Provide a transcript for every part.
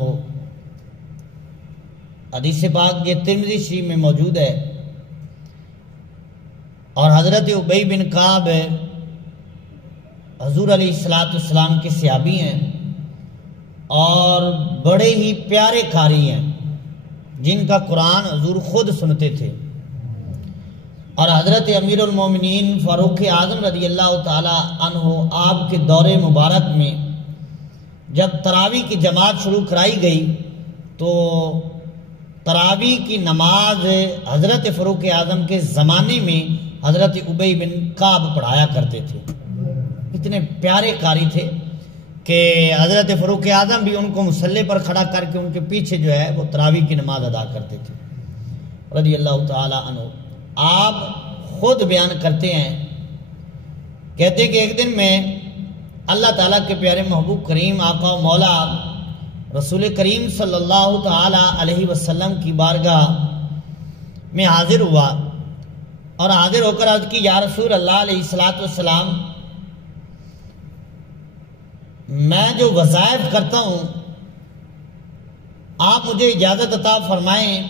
ہو۔ حدیث پاک یہ ترمذی شریف میں موجود ہے، اور حضرت ابی بن کعب حضور علیہ السلام کے صحابی ہیں اور بڑے ہی پیارے قاری ہیں، جن کا قرآن حضور خود سنتے تھے۔ اور حضرت امیر المومنین فاروق اعظم رضی اللہ تعالی عنہ آپ کے دور مبارک میں جب تراویح کی جماعت شروع کرائی گئی تو تراویح کی نماز حضرت فاروق اعظم کے زمانے میں حضرت ابی بن کعب پڑھایا کرتے تھے۔ اتنے پیارے قاری تھے کہ حضرت فاروق اعظم بھی ان کو مصلی پر کھڑا کر کے ان کے پیچھے جو ہے وہ تراویح کی نماز ادا کرتے تھے رضی اللہ تعالی عنہ۔ آپ خود بیان کرتے ہیں، کہتے کہ ایک دن میں اللہ تعالیٰ کے پیارے محبوب کریم آقا و مولا رسول کریم صلی اللہ تعالی علیہ وسلم کی بارگاہ میں حاضر ہوا، اور حاضر ہو کر عرض کی، یا رسول اللہ علیہ السلام، میں جو وظائف کرتا ہوں آپ مجھے اجازت عطا فرمائیں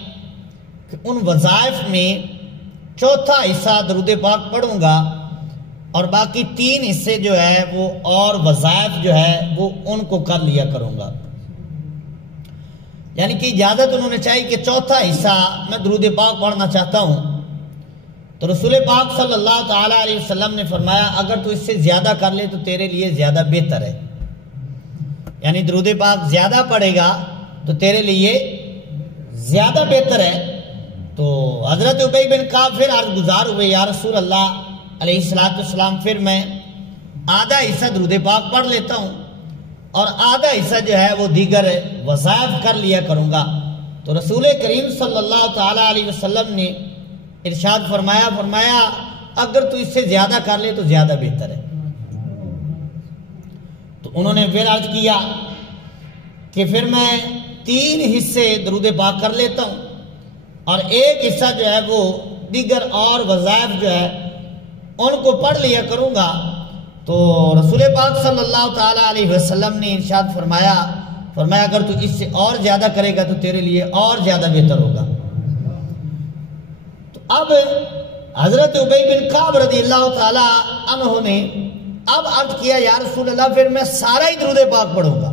کہ ان وظائف میں چوتھا حصہ درود پاک پڑھوں گا اور باقی 3 حصے جو ہے وہ اور وظائف جو ہے وہ ان کو کر لیا کروں گا۔ یعنی کہ اجازت انہوں نے چاہی کہ چوتھا حصہ میں درود پاک پڑھنا چاہتا ہوں۔ تو رسول پاک صلی اللہ تعالی علیہ وسلم نے فرمایا، اگر تو اس سے زیادہ کر لے تو تیرے لیے زیادہ بہتر ہے، یعنی درود پاک زیادہ پڑھے گا تو تیرے لیے زیادہ بہتر ہے۔ تو حضرت ابی بن کعب پھر عرض گزار ہوئے، یا رسول اللہ علیہ السلام، پھر میں آدھا حصہ درود پاک پڑھ لیتا ہوں اور آدھا حصہ جو ہے وہ دیگر وظائف کر لیا کروں گا۔ تو رسول کریم صلی اللہ تعالی علیہ وسلم نے ارشاد فرمایا اگر تو اس سے زیادہ کر لے تو زیادہ بہتر ہے۔ تو انہوں نے پھر عرض کیا کہ پھر میں 3 حصے درود پاک کر لیتا ہوں اور ایک حصہ جو ہے وہ دیگر اور وظائف جو ہے ان کو پڑھ لیا کروں گا۔ تو رسول پاک صلی اللہ تعالی علیہ وسلم نے ارشاد فرمایا اگر تو اس سے اور زیادہ کرے گا تو تیرے لیے اور زیادہ بہتر ہوگا۔ تو اب حضرت ابی بن کعب رضی اللہ تعالی عنہ نے اب عرض کیا، یا رسول اللہ پھر میں سارا ہی درود پاک پڑھوں گا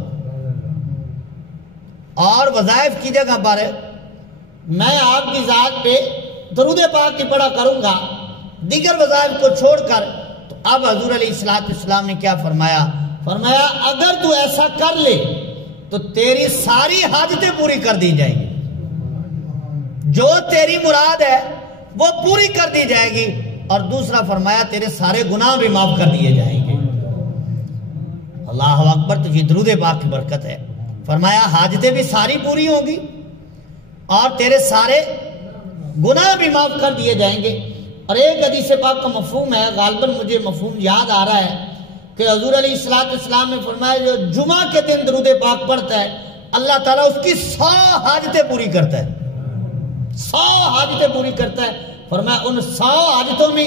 اور وظائف کی جگہ پر میں آپ کی ذات پہ درود پاک کی پڑھا کروں گا، دیگر وظائف کو چھوڑ کر۔ تو اب حضور علیہ السلام نے کیا فرمایا اگر تو ایسا کر لے تو تیری ساری حاجتیں پوری کر دی جائیں گی، جو تیری مراد ہے وہ پوری کر دی جائے گی، اور دوسرا فرمایا تیرے سارے گناہ بھی معاف کر دیے جائیں گے۔ اللہ اکبر! تو یہ درود پاک کی برکت ہے۔ فرمایا حاجتیں بھی ساری پوری ہوں گی اور تیرے سارے گناہ بھی معاف کر دیے جائیں گے۔ اور ایک حدیث پاک کا مفہوم ہے، غالباً مجھے مفہوم یاد آ رہا ہے کہ حضور علیہ السلام نے فرمایا جو جمعہ کے دن درود پاک پڑھتا ہے اللہ تعالیٰ اس کی 100 حاجتیں پوری کرتا ہے، 100 حاجتیں پوری کرتا ہے۔ فرمایا ان 100 حاجتوں میں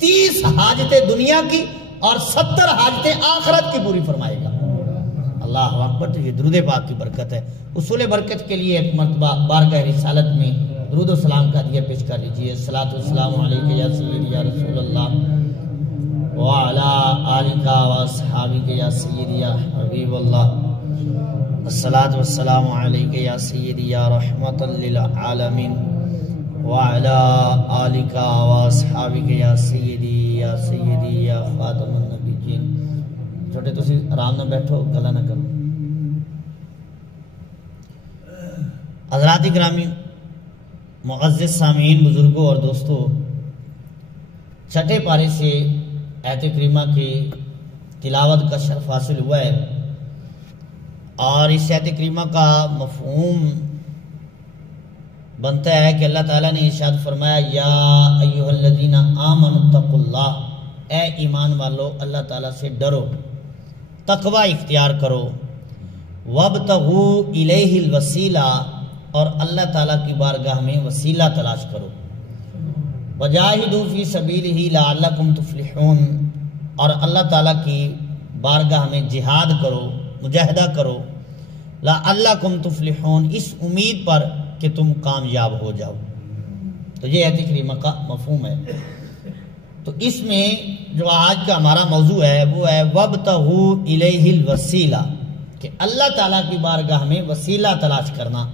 30 حاجتیں دنیا کی اور 70 حاجتیں آخرت کی پوری فرمائے گا۔ اللہ اکبر! تو یہ درود پاک کی برکت ہے۔ اصول برکت کے لیے ایک مرتبہ بارگاہ رسالت میں درود و سلام کا ہدیہ پیش کر لیجیے۔ الصلاۃ والسلام علیک یا سیدی یا رسول اللہ وعلی آلک و اصحابک یا سیدی یا حبیب اللہ، الصلاۃ والسلام علیک یا سیدی یا رحمت للعالمین وعلی آلک و اصحابک یا سیدی یا خاتم النبیین۔ چھوٹے تسی آرام نہ بیٹھو، گلا نہ کرو۔ حضرات گرامی، معزز سامعین، بزرگوں اور دوستوں، چھٹے پارے سے آیت کریمہ کی تلاوت کا شرف حاصل ہوا ہے، اور اس آیت کریمہ کا مفہوم بنتا ہے کہ اللہ تعالیٰ نے ارشاد فرمایا، یا ایھا الذین آمنوا اتقوا اللہ، اے ایمان والو اللہ تعالیٰ سے ڈرو، تقوی اختیار کرو، وابتغوا الیہ الوسیلہ، اور اللہ تعالیٰ کی بارگاہ میں وسیلہ تلاش کرو، وجاہدوا فی سبیلہ لعلکم تفلحون، اور اللہ تعالیٰ کی بارگاہ میں جہاد کرو، مجاہدہ کرو، لعلکم تفلحون، اس امید پر کہ تم کامیاب ہو جاؤ۔ تو یہ آیت کریمہ کا مفہوم ہے۔ تو اس میں جو آج کا ہمارا موضوع ہے وہ ہے وابتغوا الیہ الوسیلہ، کہ اللہ تعالیٰ کی بارگاہ میں وسیلہ تلاش کرنا،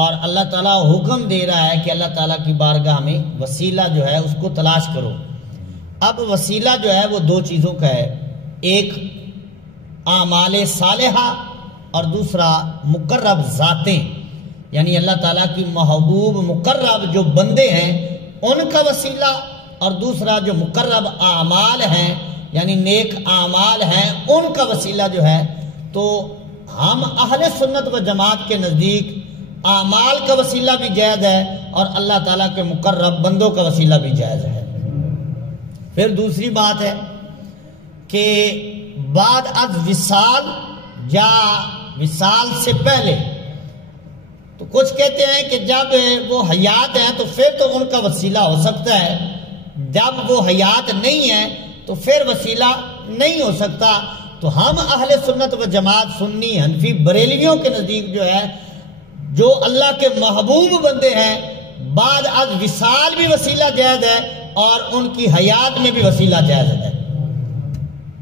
اور اللہ تعالیٰ حکم دے رہا ہے کہ اللہ تعالیٰ کی بارگاہ میں وسیلہ جو ہے اس کو تلاش کرو۔ اب وسیلہ جو ہے وہ دو چیزوں کا ہے، ایک اعمال صالحہ اور دوسرا مقرب ذاتیں، یعنی اللہ تعالیٰ کی محبوب مقرب جو بندے ہیں ان کا وسیلہ، اور دوسرا جو مقرب اعمال ہیں یعنی نیک اعمال ہیں ان کا وسیلہ جو ہے۔ تو ہم اہل سنت و جماعت کے نزدیک اعمال کا وسیلہ بھی جائز ہے اور اللہ تعالیٰ کے مقرب بندوں کا وسیلہ بھی جائز ہے۔ پھر دوسری بات ہے کہ بعد از وصال یا وصال سے پہلے، تو کچھ کہتے ہیں کہ جب وہ حیات ہیں تو پھر تو ان کا وسیلہ ہو سکتا ہے، جب وہ حیات نہیں ہے تو پھر وسیلہ نہیں ہو سکتا۔ تو ہم اہل سنت و جماعت سنی حنفی بریلیوں کے نزدیک جو ہے، جو اللہ کے محبوب بندے ہیں بعد از وصال بھی وسیلہ جائز ہے اور ان کی حیات میں بھی وسیلہ جائز ہے۔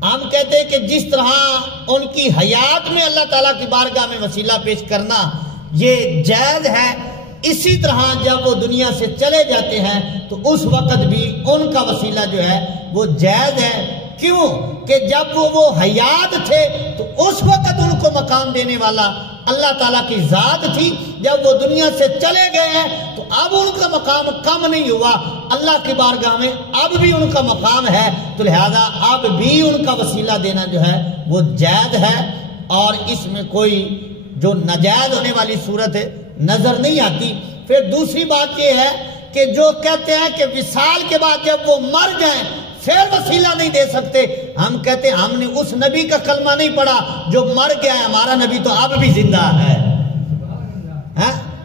ہم کہتے ہیں کہ جس طرح ان کی حیات میں اللہ تعالیٰ کی بارگاہ میں وسیلہ پیش کرنا یہ جائز ہے، اسی طرح جب وہ دنیا سے چلے جاتے ہیں تو اس وقت بھی ان کا وسیلہ جو ہے وہ جائز ہے۔ کیوں کہ جب وہ حیات تھے تو اس وقت ان کو مقام دینے والا اللہ تعالیٰ کی ذات تھی، جب وہ دنیا سے چلے گئے ہیں تو اب ان کا مقام کم نہیں ہوا، اللہ کی بارگاہ میں اب بھی ان کا مقام ہے، تو لہذا اب بھی ان کا وسیلہ دینا جو ہے وہ جائز ہے، اور اس میں کوئی جو ناجائز ہونے والی صورت نظر نہیں آتی۔ پھر دوسری بات یہ ہے کہ جو کہتے ہیں کہ وصال کے بعد جب وہ مر جائیں پھر وسیلہ نہیں دے سکتے، ہم کہتے ہیں ہم نے اس نبی کا کلمہ نہیں پڑھا جو مر گیا ہے، ہمارا نبی تو اب بھی زندہ ہے۔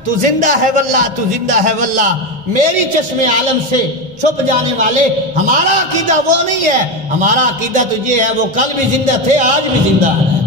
تو زندہ ہے واللہ، تو زندہ ہے واللہ، میری چشم عالم سے چھپ جانے والے، ہمارا عقیدہ وہ نہیں ہے، ہمارا عقیدہ تو یہ ہے وہ کل بھی زندہ تھے آج بھی زندہ ہے۔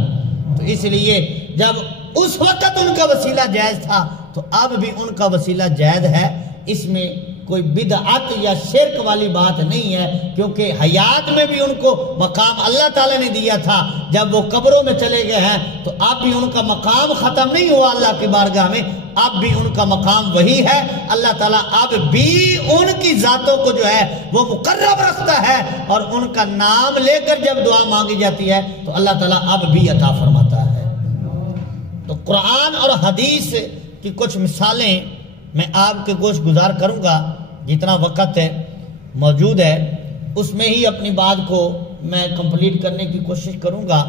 تو اس لیے جب اس وقت ان کا وسیلہ جائز تھا تو اب بھی ان کا وسیلہ جائز ہے، اس میں کوئی بدعت یا شرک والی بات نہیں ہے، کیونکہ حیات میں بھی ان کو مقام اللہ تعالیٰ نے دیا تھا، جب وہ قبروں میں چلے گئے ہیں تو اب بھی ان کا مقام ختم نہیں ہوا اللہ کی بارگاہ میں، اب بھی ان کا مقام وہی ہے۔ اللہ تعالیٰ اب بھی ان کی ذاتوں کو جو ہے وہ مقرب رکھتا ہے، اور ان کا نام لے کر جب دعا مانگی جاتی ہے تو اللہ تعالیٰ اب بھی عطا فرماتا ہے۔ تو قرآن اور حدیث کی کچھ مثالیں میں آپ کے گوش گزار کروں گا، جتنا وقت ہے موجود ہے اس میں ہی اپنی بات کو میں کمپلیٹ کرنے کی کوشش کروں گا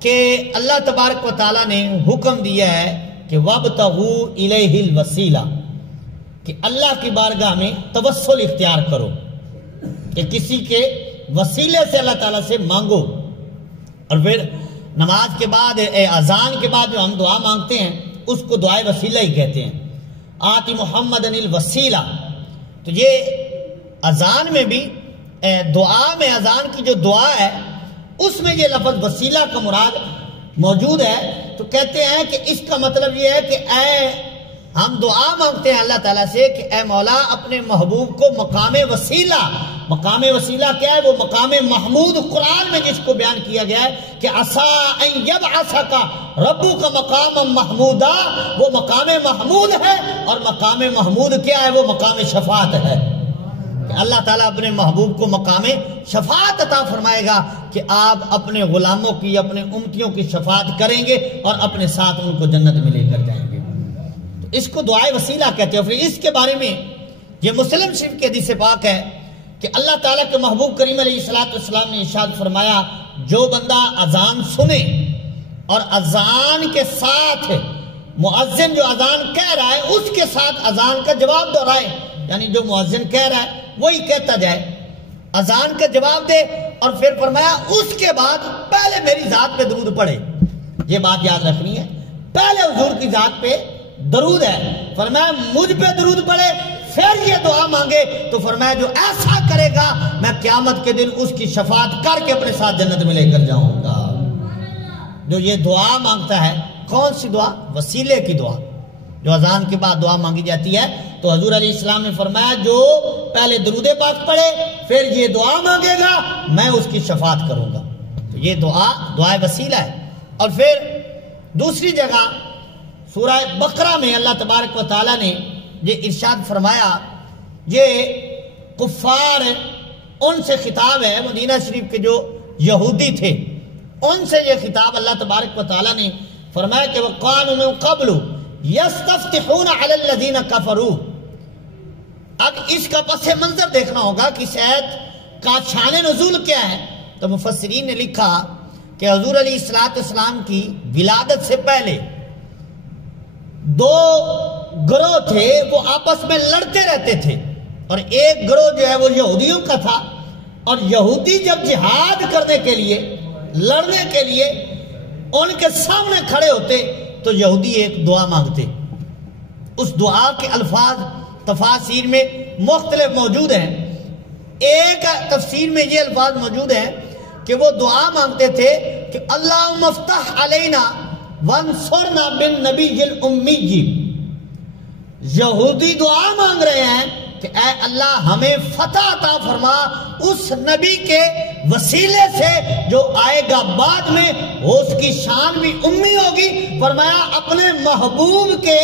کہ اللہ تبارک و تعالیٰ نے حکم دیا ہے کہ وابتغوا الیہ الوسیلہ، کہ اللہ کی بارگاہ میں توسل اختیار کرو، کہ کسی کے وسیلے سے اللہ تعالیٰ سے مانگو۔ اور پھر نماز کے بعد اذان کے بعد جو ہم دعا مانگتے ہیں اس کو دعائے وسیلہ ہی کہتے ہیں، آتی محمد الوسیلہ۔ تو یہ اذان میں بھی دعا میں اذان کی جو دعا ہے اس میں یہ لفظ وسیلہ کا مراد موجود ہے، تو کہتے ہیں کہ اس کا مطلب یہ ہے کہ ہم دعا مانگتے ہیں اللہ تعالیٰ سے کہ اے مولا اپنے محبوب کو مقام وسیلہ، مقام وسیلہ کیا ہے؟ وہ مقام محمود، قرآن میں جس کو بیان کیا گیا ہے کہ عسیٰ ان یبعثک ربک مقاما محمودا، وہ مقام محمود ہے، اور مقام محمود کیا ہے؟ وہ مقام شفاعت ہے، کہ اللہ تعالیٰ اپنے محبوب کو مقام شفاعت عطا فرمائے گا کہ آپ اپنے غلاموں کی، اپنے امتیوں کی شفاعت کریں گے اور اپنے ساتھ ان کو جنت میں لے کر جائیں گے۔ تو اس کو دعائے وسیلہ کہتے ہیں۔ پھر اس کے بارے میں یہ مسلم شریف کی حدیث پاک ہے کہ اللہ تعالیٰ کے محبوب کریم علیہ السلام نے ارشاد فرمایا، جو بندہ اذان سنے اور اذان کے ساتھ مؤذن جو اذان کہہ رہا ہے اس کے ساتھ اذان کا جواب دہرائے، یعنی جو مؤذن کہہ رہا ہے وہی کہتا جائے، اذان کا جواب دے، اور پھر فرمایا اس کے بعد پہلے میری ذات پہ درود پڑھے۔ یہ بات یاد رکھنی ہے، پہلے حضور کی ذات پہ درود ہے، فرمایا مجھ پہ درود پڑھے، پھر یہ دعا مانگے، تو فرمایا جو ایسا کرے گا میں قیامت کے دن اس کی شفاعت کر کے اپنے ساتھ جنت میں لے کر جاؤں گا۔ جو یہ دعا مانگتا ہے کون سی دعا؟ وسیلے کی دعا، جو اذان کے بعد دعا مانگی جاتی ہے۔ تو حضور علیہ السلام نے فرمایا جو پہلے درود پاک پڑھے پھر یہ دعا مانگے گا میں اس کی شفاعت کروں گا۔ تو یہ دعائے وسیلہ ہے۔ اور پھر دوسری جگہ سورہ بقرہ میں اللہ تبارک و تعالیٰ نے یہ ارشاد فرمایا، یہ کفار ان سے خطاب ہے، مدینہ شریف کے جو یہودی تھے ان سے یہ خطاب اللہ تبارک و تعالیٰ نے فرمایا کہ وَقَالُوا مِن قَبْلُ يَسْتَفْتِحُونَ عَلَى الَّذِينَ كَفَرُوا۔ اب اس کا پس منظر دیکھنا ہوگا کہ اس آیت کا شان نزول کیا ہے۔ تو مفسرین نے لکھا کہ حضور علیہ السلام کی ولادت سے پہلے دو گروہ تھے، وہ آپس میں لڑتے رہتے تھے، اور ایک گروہ جو ہے وہ یہودیوں کا تھا، اور یہودی جب جہاد کرنے کے لیے لڑنے کے لیے ان کے سامنے کھڑے ہوتے تو یہودی ایک دعا مانگتے۔ اس دعا کے الفاظ تفاسیر میں مختلف موجود ہیں۔ ایک تفسیر میں یہ الفاظ موجود ہیں کہ وہ دعا مانگتے تھے کہ اللہم افتح علینا وانصرنا بالنبی الامی۔ یہودی دعا مانگ رہے ہیں کہ اے اللہ ہمیں فتح عطا فرما اس نبی کے وسیلے سے جو آئے گا بعد میں، اس کی شان بھی امی ہوگی۔ فرمایا اپنے محبوب کے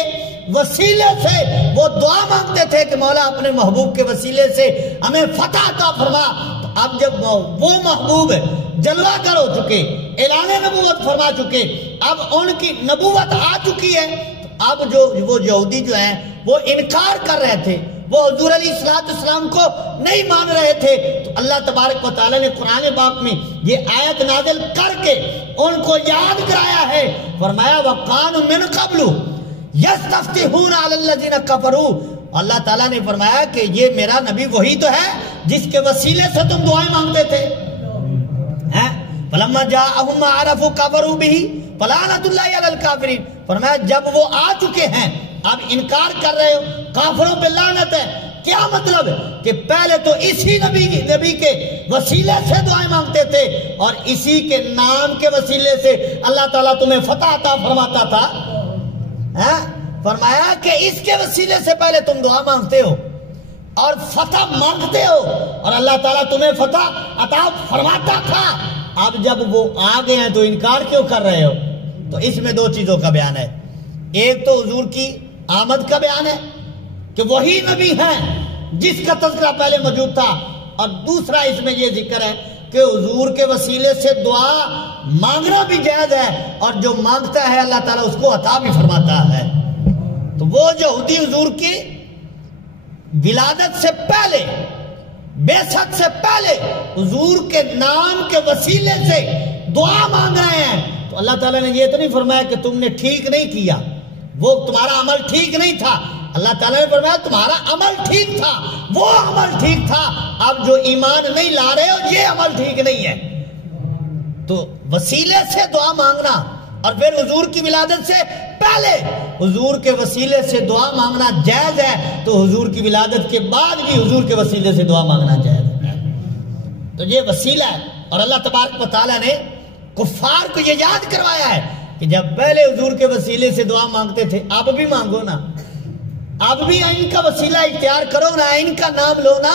وسیلے سے وہ دعا مانگتے تھے کہ مولا اپنے محبوب کے وسیلے سے ہمیں فتح عطا فرما۔ تو اب جب وہ محبوب جلوہ گر ہو چکے، اعلان نبوت فرما چکے، اب ان کی نبوت آ چکی ہے، تو اب وہ یہودی جو ہیں وہ انکار کر رہے تھے، وہ حضور علیہ السلام کو نہیں مان رہے تھے۔ تو اللہ تبارک و تعالیٰ نے قرآن پاک میں یہ آیت نازل کر کے ان کو یاد کرایا ہے۔ فرمایا وَقَانُوا مِن قَبْلُ يَسْتَفْتِحُونَ عَلَى الَّذِينَ كَفَرُوا۔ اللہ تعالیٰ نے فرمایا کہ یہ میرا نبی وہی تو ہے جس کے وسیلے سے تم دعائیں مانگتے تھے۔ فَلَمَّا جَاءَهُم مَّا عَرَفُوا كَفَرُوا بِهِ فَلَعْنَةُ اللَّهِ عَلَى الْكَافِرِينَ۔ فرمایا جب وہ آ چکے ہیں اب انکار کر رہے ہو، کافروں پہ لعنت ہے۔ کیا مطلب ہے کہ پہلے تو اسی نبی کے وسیلے سے دعائیں مانگتے تھے اور اسی کے نام کے وسیلے سے اللہ تعالیٰ تمہیں فتح عطا فرماتا تھا۔ فرمایا کہ اس کے وسیلے سے پہلے تم دعا مانگتے ہو اور فتح مانگتے ہو اور اللہ تعالیٰ تمہیں فتح عطا فرماتا تھا۔ اب جب وہ آ گئے ہیں تو انکار کیوں کر رہے ہو؟ تو اس میں دو چیزوں کا بیان ہے۔ ایک تو حضور کی آمد کا بیان ہے کہ وہی نبی ہیں جس کا تذکرہ پہلے موجود تھا، اور دوسرا اس میں یہ ذکر ہے کہ حضور کے وسیلے سے دعا مانگنا بھی جائز ہے، اور جو مانگتا ہے اللہ تعالیٰ اس کو عطا بھی فرماتا ہے۔ تو وہ یہودی حضور کی ولادت سے پہلے، بعثت سے پہلے حضور کے نام کے وسیلے سے دعا مانگ رہے ہیں، تو اللہ تعالیٰ نے یہ تو نہیں فرمایا کہ تم نے ٹھیک نہیں کیا، وہ تمہارا عمل ٹھیک نہیں تھا۔ اللہ تعالیٰ نے فرمایا تمہارا عمل ٹھیک تھا، وہ عمل ٹھیک تھا، اب جو ایمان نہیں لا رہے ہو یہ عمل ٹھیک نہیں ہے۔ تو وسیلے سے دعا مانگنا، اور پھر حضور کی ولادت سے پہلے حضور کے وسیلے سے دعا مانگنا جائز ہے، تو حضور کی ولادت کے بعد بھی حضور کے وسیلے سے دعا مانگنا جائز ہے۔ تو یہ وسیلہ ہے، اور اللہ تبارک و تعالیٰ نے کفار کو یہ یاد کروایا ہے کہ جب پہلے حضور کے وسیلے سے دعا مانگتے تھے اب بھی مانگو نا، اب بھی ان کا وسیلہ اختیار کرو نا، ان کا نام لو نا،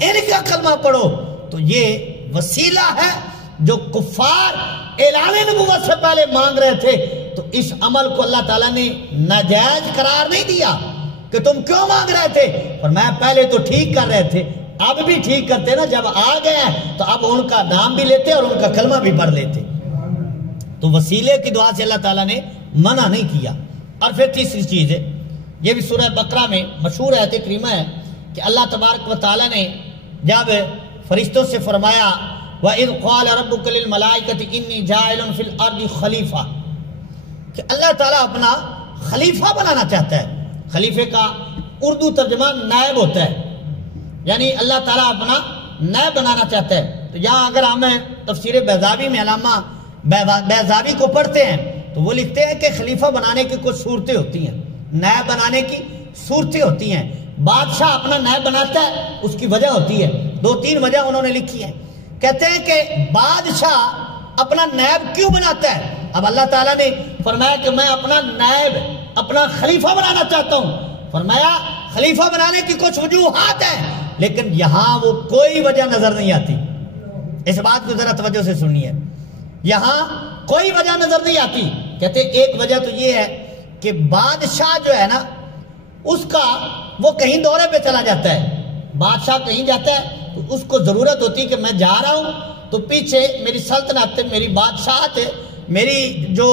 ان کا کلمہ پڑھو۔ تو یہ وسیلہ ہے جو کفار اعلان نبوت سے پہلے مانگ رہے تھے، تو اس عمل کو اللہ تعالیٰ نے ناجائز قرار نہیں دیا کہ تم کیوں مانگ رہے تھے، اور میں پہلے تو ٹھیک کر رہے تھے اب بھی ٹھیک کرتے نا، جب آ گئے ہیں تو اب ان کا نام بھی لیتے اور ان کا کلمہ بھی پڑھ لیتے۔ تو وسیلے کی دعا سے اللہ تعالیٰ نے منع نہیں کیا۔ اور پھر تیسری چیز ہے، یہ بھی سورہ بقرہ میں مشہور آیت کریمہ ہے کہ اللہ تبارک و تعالیٰ نے جب فرشتوں سے فرمایا وَإِذْ قَالَ رَبُّكَ لِلْمَلَائِكَةِ إِنِّي جَاعِلٌ فِي الْأَرْضِ خلیفہ، کہ اللہ تعالیٰ اپنا خلیفہ بنانا چاہتا ہے۔ خلیفے کا اردو ترجمہ نائب ہوتا ہے، یعنی اللہ تعالیٰ اپنا نائب بنانا چاہتا ہے۔ تو یہاں اگر ہم تفسیر بیضاوی میں علامہ بیضاوی کو پڑھتے ہیں تو وہ لکھتے ہیں کہ خلیفہ بنانے کی کچھ صورتیں ہوتی ہیں، نائب بنانے کی صورتیں ہوتی ہیں۔ بادشاہ اپنا نائب بناتا ہے، اس کی وجہ ہوتی ہے، 2-3 وجہ انہوں نے لکھی ہیں۔ کہتے ہیں کہ بادشاہ اپنا نائب کیوں بناتا ہے؟ اب اللہ تعالیٰ نے فرمایا کہ میں اپنا نائب اپنا خلیفہ بنانا چاہتا ہوں. فرمایا خلیفہ بنانے کی کچھ وجوہات ہیں لیکن یہاں وہ کوئی وجہ نظر نہیں آتی. اس بات کو ذرا توجہ سے سنیے, یہاں کوئی وجہ نظر نہیں آتی. کہتے ایک وجہ تو یہ ہے کہ بادشاہ جو ہے نا اس کا وہ کہیں دورے پہ چلا جاتا ہے, بادشاہ کہیں جاتا ہے تو اس کو ضرورت ہوتی ہے کہ میں جا رہا ہوں تو پیچھے میری سلطنت ہے, میری بادشاہت ہے, میری جو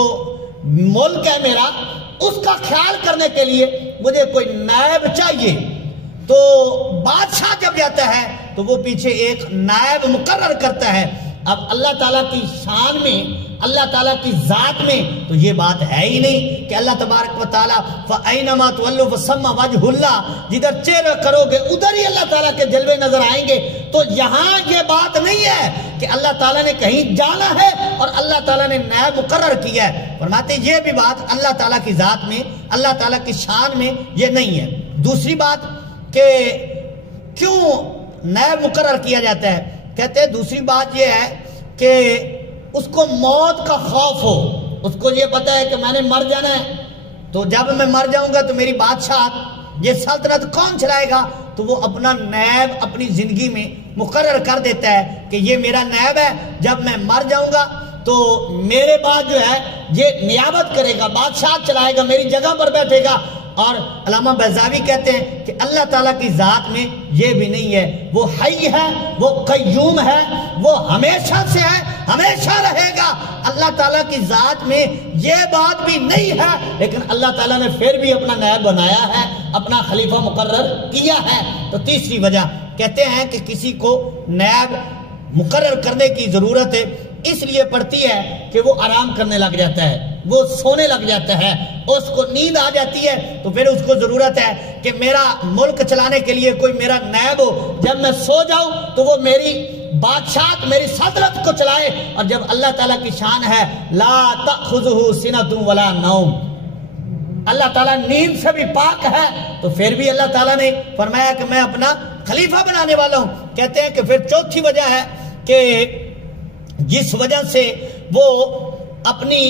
ملک ہے میرا, اس کا خیال کرنے کے لیے مجھے کوئی نائب چاہیے. تو بادشاہ جب جاتا ہے تو وہ پیچھے ایک نائب مقرر کرتا ہے. اب اللہ تعالیٰ کی شان میں, اللہ تعالیٰ کی ذات میں تو یہ بات ہے ہی نہیں کہ اللہ تبارک و تعالیٰ فَأَيْنَمَا تُوَلُّوا فَثَمَّ وَجْهُ اللَّهِ, جدھر چہرہ کرو گے ادھر ہی اللہ تعالیٰ کے جلوے نظر آئیں گے. تو یہاں یہ بات نہیں ہے کہ اللہ تعالیٰ نے کہیں جانا ہے اور اللہ تعالیٰ نے نائب مقرر کیا ہے. فرماتے یہ بھی بات اللہ تعالیٰ کی ذات میں, اللہ تعالیٰ کی شان میں یہ نہیں ہے. دوسری بات کہ کیوں نائب مقرر کیا جاتا ہے, کہتے ہیں دوسری بات یہ ہے کہ اس کو موت کا خوف ہو. اس کو یہ پتا ہے کہ میں نے مر جانا ہے, تو جب میں مر جاؤں گا تو میری بادشاہ یہ سلطنت کون چلائے گا, تو وہ اپنا نائب اپنی زندگی میں مقرر کر دیتا ہے کہ یہ میرا نائب ہے, جب میں مر جاؤں گا تو میرے بعد جو ہے یہ نیابت کرے گا, بادشاہ چلائے گا, میری جگہ پر بیٹھے گا. اور علامہ بیضاوی کہتے ہیں کہ اللہ تعالیٰ کی ذات میں یہ بھی نہیں ہے. وہ حی ہے, وہ قیوم ہے, وہ ہمیشہ سے ہے, ہمیشہ رہے گا. اللہ تعالیٰ کی ذات میں یہ بات بھی نہیں ہے, لیکن اللہ تعالیٰ نے پھر بھی اپنا نائب بنایا ہے, اپنا خلیفہ مقرر کیا ہے. تو تیسری وجہ کہتے ہیں کہ کسی کو نائب مقرر کرنے کی ضرورت ہے اس لیے پڑتی ہے کہ وہ آرام کرنے لگ جاتا ہے, وہ سونے لگ جاتا ہے, اس کو نیند آ جاتی ہے, تو پھر اس کو ضرورت ہے کہ میرا ملک چلانے کے لیے کوئی میرا نائب ہو. جب میں سو جاؤں تو وہ میری بادشاہت, میری سلطنت کو چلائے. اور جب اللہ تعالیٰ کی شان ہے لا تأخذہ سنۃ ولا نوم, اللہ تعالیٰ نیند سے بھی پاک ہے, تو پھر بھی اللہ تعالیٰ نے فرمایا کہ میں اپنا خلیفہ بنانے والا ہوں. کہتے ہیں کہ پھر چوتھی وجہ ہے کہ جس وجہ سے وہ اپنی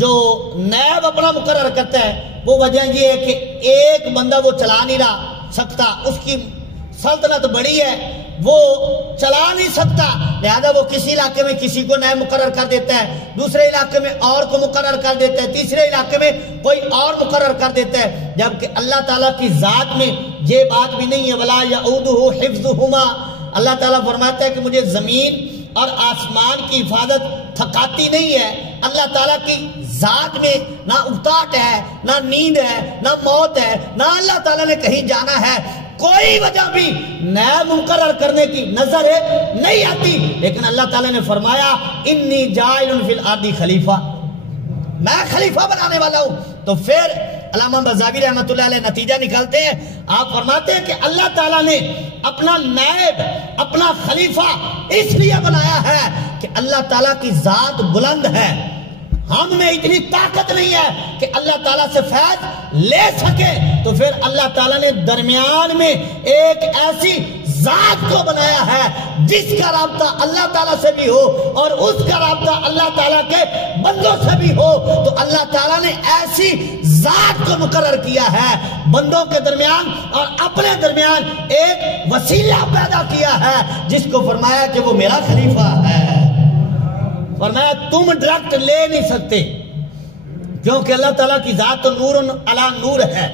جو نائب اپنا مقرر کرتا ہے وہ وجہ یہ ہے کہ ایک بندہ وہ چلا نہیں رہا سکتا, اس کی سلطنت بڑی ہے, وہ چلا نہیں سکتا, لہذا وہ کسی علاقے میں کسی کو نائب مقرر کر دیتا ہے, دوسرے علاقے میں اور کو مقرر کر دیتا ہے, تیسرے علاقے میں کوئی اور مقرر کر دیتا ہے. جبکہ اللہ تعالیٰ کی ذات میں یہ بات بھی نہیں ہے. وَلَا يَعُودُهُ حِفْظُهُمَا, اللہ تعالیٰ فرماتا ہے کہ مجھے زمین اور آسمان کی حفاظت تھکاتی نہیں ہے. اللہ تعالیٰ کی ذات میں نہ اکتاہٹ ہے, نہ نیند ہے, نہ موت ہے, نہ اللہ تعالیٰ نے کہیں جانا ہے. کوئی وجہ بھی نائب مقرر کرنے کی نظر نہیں آتی. لیکن اللہ تعالیٰ نے فرمایا انی جاعل فی الارض خلیفہ, میں خلیفہ بنانے والا ہوں. تو پھر علامہ بیضاوی رحمۃ اللہ علیہ نتیجہ نکالتے ہیں, آپ فرماتے ہیں کہ اللہ تعالیٰ نے اپنا نائب, اپنا خلیفہ اس لیے بنایا ہے کہ اللہ تعالیٰ کی ذات بلند ہے. ہم میں اتنی طاقت نہیں ہے کہ اللہ تعالیٰ سے فیض لے سکے, تو پھر اللہ تعالیٰ نے درمیان میں ایک ایسی ذات کو بنایا ہے جس کا رابطہ اللہ تعالیٰ سے بھی ہو اور اس کا رابطہ اللہ تعالیٰ کے بندوں سے بھی ہو. تو اللہ تعالیٰ نے ایسی ذات کو مقرر کیا ہے بندوں کے درمیان اور اپنے درمیان ایک وسیلہ پیدا کیا ہے جس کو فرمایا کہ وہ میرا خلیفہ ہے. فرمایا تم ڈائریکٹ لے نہیں سکتے کیونکہ اللہ تعالیٰ کی ذات تو نور علی نور ہے,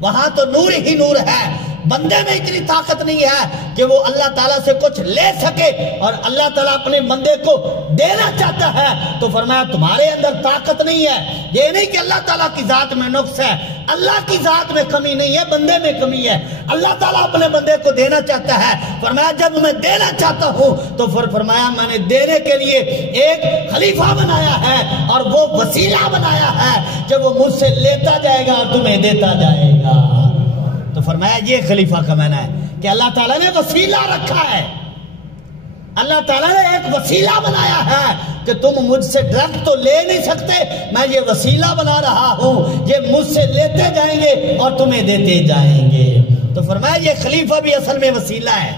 وہاں تو نور ہی نور ہے. بندے میں اتنی طاقت نہیں ہے کہ وہ اللہ تعالیٰ سے کچھ لے سکے, اور اللہ تعالیٰ اپنے بندے کو دینا چاہتا ہے. تو فرمایا تمہارے اندر طاقت نہیں ہے. یہ نہیں کہ اللہ تعالیٰ کی ذات میں نقص ہے, اللہ کی ذات میں کمی نہیں ہے, بندے میں کمی ہے. اللہ تعالیٰ اپنے بندے کو دینا چاہتا ہے. فرمایا جب میں دینا چاہتا ہوں تو پھر فرمایا میں نے دینے کے لیے ایک خلیفہ بنایا ہے اور وہ وسیلہ بنایا ہے جب وہ مجھ سے لیتا جائے گا اور تمہیں دیتا جائے گا. تو فرمایا یہ خلیفہ کا معنی ہے کہ اللہ تعالیٰ نے وسیلہ رکھا ہے, اللہ تعالیٰ نے ایک وسیلہ بنایا ہے کہ تم مجھ سے ڈائریکٹ تو لے نہیں سکتے, میں یہ وسیلہ بنا رہا ہوں, یہ مجھ سے لیتے جائیں گے اور تمہیں دیتے جائیں گے. تو فرمایا یہ خلیفہ بھی اصل میں وسیلہ ہے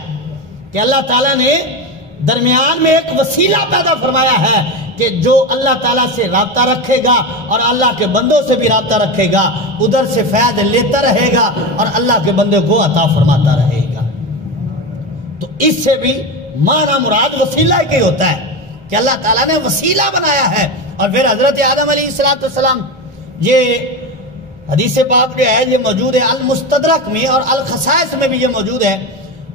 کہ اللہ تعالیٰ نے درمیان میں ایک وسیلہ پیدا فرمایا ہے کہ جو اللہ تعالیٰ سے رابطہ رکھے گا اور اللہ کے بندوں سے بھی رابطہ رکھے گا ادھر سے فیض لیتا رہے گا اور اللہ کے بندے کو عطا فرماتا رہے گا۔ تو اس سے بھی معنی مراد وسیلہ کی ہوتا ہے کہ اللہ تعالیٰ نے وسیلہ بنایا ہے۔ اور پھر حضرت آدم علیہ السلام یہ حدیث پاک جو ہے یہ موجود ہے المستدرک میں اور الخصائص میں بھی یہ موجود ہے،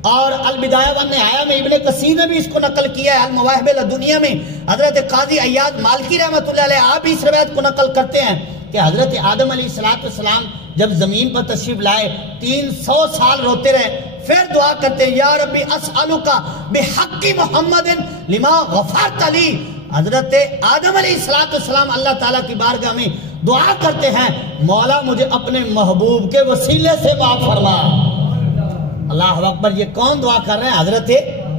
اور البدایہ والنہایہ میں ابن کثیر نے بھی اس کو نقل کیا ہے۔ المواہب الدنیا میں حضرت قاضی عیاض مالکی رحمۃ اللہ علیہ آپ اس روایت کو نقل کرتے ہیں کہ حضرت آدم علیہ السلام جب زمین پر تشریف لائے 300 سال روتے رہے، پھر دعا کرتے ہیں یا ربی اسألک بحق محمد لما غفرت لی۔ حضرت آدم علیہ السلام اللہ تعالیٰ کی بارگاہ میں دعا کرتے ہیں مولا مجھے اپنے محبوب کے وسیلے سے معاف فرما۔ اللہ اکبر، یہ کون دعا کر رہے ہیں؟ حضرت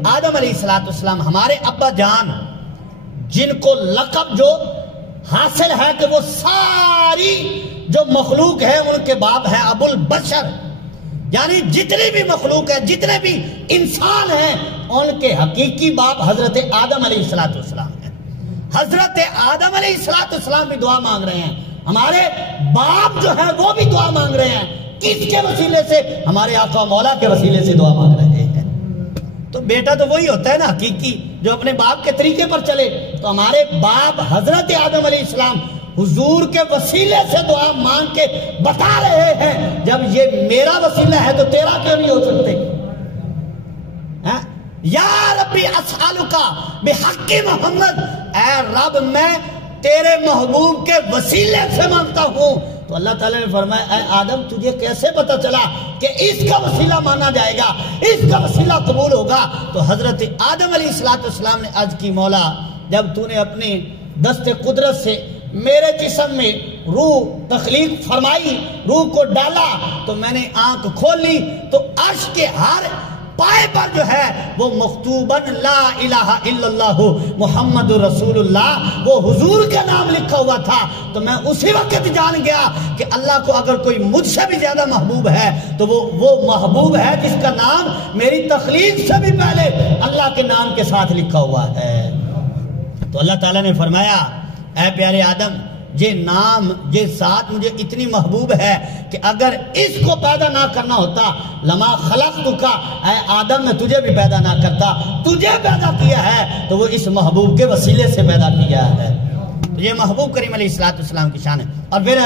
آدم علیہ السلام، ہمارے ابا جان جن کو لقب جو حاصل ہے کہ وہ ساری جو مخلوق ہے ان کے باپ ہیں ابو البشر، یعنی جتنی بھی مخلوق ہے جتنے بھی انسان ہیں ان کے حقیقی باپ حضرت آدم علیہ السلام ہیں۔ حضرت آدم علیہ السلام بھی دعا مانگ رہے ہیں، ہمارے باپ جو ہیں وہ بھی دعا مانگ رہے ہیں۔ کس کے وسیلے سے؟ ہمارے آقا مولا کے وسیلے سے دعا مانگ رہے ہیں۔ تو بیٹا تو وہی ہوتا ہے نا حقیقی، جو اپنے باپ کے طریقے پر چلے۔ تو ہمارے باپ حضرت آدم علیہ السلام حضور کے وسیلے سے دعا مانگ کے بتا رہے ہیں جب یہ میرا وسیلہ ہے تو تیرا کیوں نہیں ہو سکتے؟ یا ربی اسألک بحق محمد، اے رب میں تیرے محبوب کے وسیلے سے مانگتا ہوں۔ تو اللہ تعالیٰ نے فرمایا اے آدم تجھے کیسے پتا چلا کہ اس کا وسیلہ مانا جائے گا، اس کا وسیلہ قبول ہوگا؟ تو حضرت آدم علیہ السلام نے عرض کی مولا جب تو نے اپنی دست قدرت سے میرے جسم میں روح تخلیق فرمائی، روح کو ڈالا تو میں نے آنکھ کھول لی تو عرش کے ہر پائے پر جو ہے وہ مکتوباً لا الہ الا اللہ محمد رسول اللہ وہ حضور کا نام لکھا ہوا تھا۔ تو میں اسی وقت جان گیا کہ اللہ کو اگر کوئی مجھ سے بھی زیادہ محبوب ہے تو وہ محبوب ہے جس کا نام میری تخلیق سے بھی پہلے اللہ کے نام کے ساتھ لکھا ہوا ہے۔ تو اللہ تعالیٰ نے فرمایا اے پیارے آدم یہ نام یہ ذات مجھے اتنی محبوب ہے کہ اگر اس کو پیدا نہ کرنا ہوتا لما خلقتک، اے آدم میں تجھے بھی پیدا نہ کرتا، تجھے پیدا کیا ہے تو وہ اس محبوب کے وسیلے سے پیدا کیا ہے۔ یہ محبوب کریم علیہ السلام کی شان ہے۔ اور پھر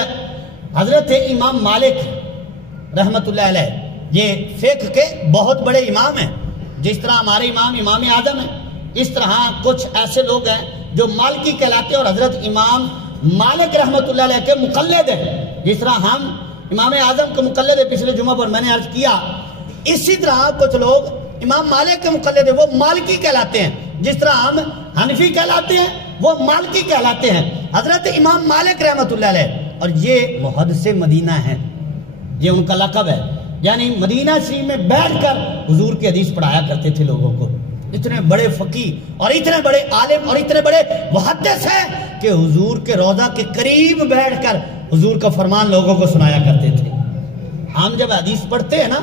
حضرت امام مالک رحمت اللہ علیہ یہ فقہ کے بہت بڑے امام ہیں، جس طرح ہمارے امام اعظم ہیں اس طرح کچھ ایسے لوگ ہیں جو مالکی کہلاتے ہیں اور حضرت امام مالک رحمت اللہ علیہ کے مقلد ہیں۔ جس طرح ہم امام اعظم کے مقلد ہیں، پچھلے جمعہ پر میں نے عرض کیا، اسی طرح کچھ لوگ امام مالک کے مقلد ہیں، وہ مالکی کہلاتے ہیں۔ جس طرح ہم حنفی کہلاتے ہیں وہ مالکی کہلاتے ہیں۔ حضرت امام مالک رحمت اللہ علیہ اور یہ محدث مدینہ ہیں، یہ ان کا لقب ہے، یعنی مدینہ شریف میں بیٹھ کر حضور کی حدیث پڑھایا کرتے تھے لوگوں کو۔ اتنے بڑے فقیہ اور اتنے بڑے عالم اور اتنے بڑے محدث ہیں کہ حضور کے روضہ کے قریب بیٹھ کر حضور کا فرمان لوگوں کو سنایا کرتے تھے۔ ہم جب حدیث پڑھتے ہیں نا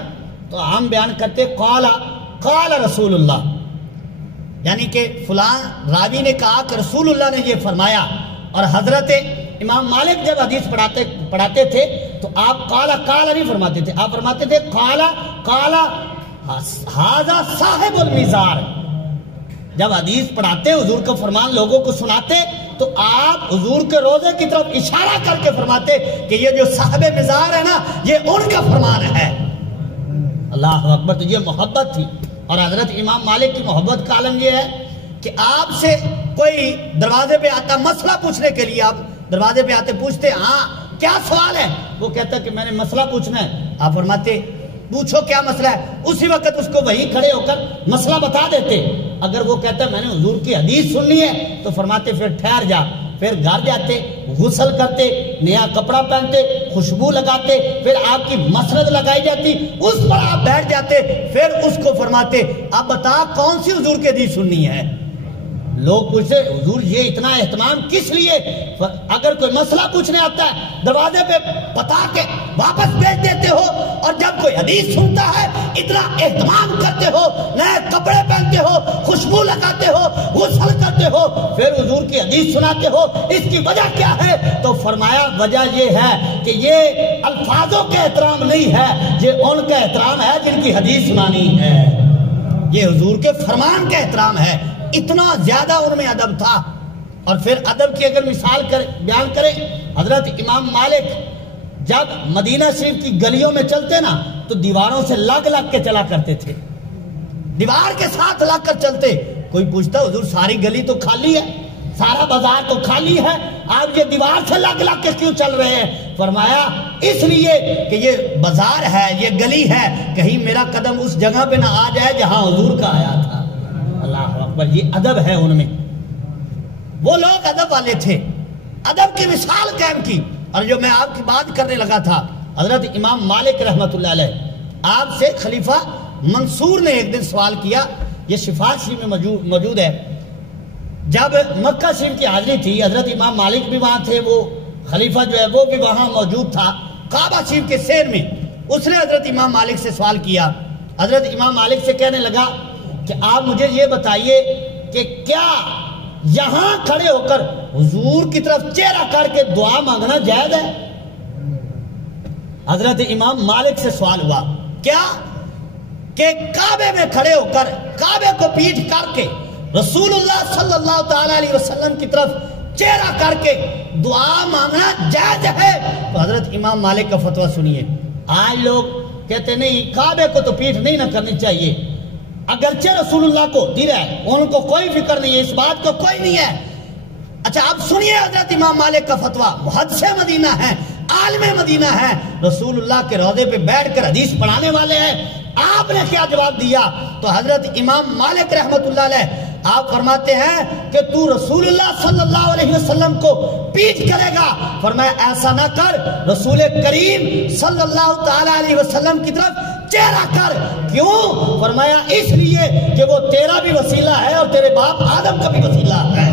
تو ہم بیان کرتے قال رسول اللہ، یعنی کہ فلاں راوی نے کہا کہ رسول اللہ نے یہ فرمایا۔ اور حضرت امام مالک جب حدیث پڑھاتے تھے تو آپ قال نہیں فرماتے تھے، آپ فرماتے تھے قال ھذا صاحب المزار۔ جب حدیث پڑھاتے حضور کا فرمان لوگوں کو سناتے تو آپ حضور کے روضے کی طرف اشارہ کر کے فرماتے کہ یہ جو صاحب مزار ہے نا یہ ان کا فرمان ہے۔ اللہ اکبر، تو یہ محبت تھی۔ اور حضرت امام مالک کی محبت کا عالم یہ ہے کہ آپ سے کوئی دروازے پہ آتا مسئلہ پوچھنے کے لیے، آپ دروازے پہ آتے پوچھتے ہاں کیا سوال ہے، وہ کہتا کہ میں نے مسئلہ پوچھنا ہے، آپ فرماتے پوچھو کیا مسئلہ ہے، اسی وقت اس کو وہیں کھڑے ہو کر مسئلہ بتا دیتے۔ اگر وہ کہتا ہے میں نے حضور کی حدیث سننی ہے تو فرماتے پھر ٹھہر جا، پھر گھر جاتے، غسل کرتے، نیا کپڑا پہنتے، خوشبو لگاتے، پھر آپ کی مسرت لگائی جاتی، اس پر آپ بیٹھ جاتے، پھر اس کو فرماتے اب بتا کون سی حضور کی حدیث سننی ہے۔ لوگ پوچھتے حضور یہ اتنا اہتمام کس لیے؟ اگر کوئی مسئلہ پوچھنے آتا ہے دروازے پہ بتا کے واپس بھیج دیتے ہو، اور جب کوئی حدیث سنتا ہے اتنا اہتمام کرتے ہو، نئے کپڑے پہنتے ہو، خوشبو لگاتے ہو، غسل کرتے ہو، پھر حضور کی حدیث سناتے ہو، اس کی وجہ کیا ہے؟ تو فرمایا وجہ یہ ہے کہ یہ الفاظوں کے احترام نہیں ہے، یہ ان کا احترام ہے جن کی حدیث سنانی ہے، یہ حضور کے فرمان کا احترام ہے۔ اتنا زیادہ ان میں ادب تھا۔ اور پھر ادب کی اگر مثال بیان کریں، حضرت امام مالک جب مدینہ شریف کی گلیوں میں چلتے نا تو دیواروں سے لگ لگ کے چلا کرتے تھے، دیوار کے ساتھ لگ کر چلتے۔ کوئی پوچھتا حضور ساری گلی تو خالی ہے، سارا بازار تو خالی ہے، آپ یہ دیوار سے لگ لگ کے کیوں چل رہے ہیں؟ فرمایا اس لیے کہ یہ بازار ہے، یہ گلی ہے، کہیں میرا قدم اس جگہ پہ نہ آ جائے جہاں حضور کا آیا تھا۔ اللہ اکبر، یہ ادب ہے ان میں۔ وہ لوگ ادب والے تھے، ادب کی مثال قائم کی۔ اور جو میں آپ کی بات کرنے لگا تھا، حضرت امام مالک رحمۃ اللہ علیہ، آپ سے خلیفہ منصور نے ایک دن سوال کیا، یہ شفا شریف میں موجود ہے۔ جب مکہ شریف کی حاضری تھی، حضرت امام مالک بھی وہاں تھے، وہ خلیفہ جو ہے وہ بھی وہاں موجود تھا، کعبہ شریف کے سیر میں۔ اس نے حضرت امام مالک سے سوال کیا، حضرت امام مالک سے کہنے لگا کہ آپ مجھے یہ بتائیے کہ کیا یہاں کھڑے ہو کر حضور کی طرف چہرہ کر کے دعا مانگنا جائز ہے؟ حضرت امام مالک سے سوال ہوا کیا کہ کعبے میں کھڑے ہو کر، کعبے کو پیٹھ کر کے رسول اللہ صلی اللہ تعالی علیہ وسلم کی طرف چہرہ کر کے دعا مانگنا جائز ہے؟ تو حضرت امام مالک کا فتویٰ سنیے۔ آج لوگ کہتے نہیں، کعبے کو تو پیٹھ نہیں نہ کرنی چاہیے، اگرچہ رسول اللہ کو دل ہے، ان کو کوئی فکر نہیں ہے، اس بات کو کوئی نہیں ہے۔ اچھا اب سنیے حضرت امام مالک کا فتویٰ، محدث مدینہ ہے، عالم مدینہ ہے، رسول اللہ کے روضے پہ بیٹھ کر حدیث پڑھانے والے ہیں۔ آپ نے کیا جواب دیا؟ تو حضرت امام مالک رحمت اللہ علیہ آپ فرماتے ہیں کہ تو رسول اللہ صلی اللہ علیہ وسلم کو پیٹ کرے گا؟ فرمایا ایسا نہ کر، رسول کریم صلی اللہ تعالی علیہ وسلم کی طرف چہرہ کر۔ کیوں؟ فرمایا اس لیے کہ وہ تیرا بھی وسیلہ ہے اور تیرے باپ آدم کا بھی وسیلہ ہے۔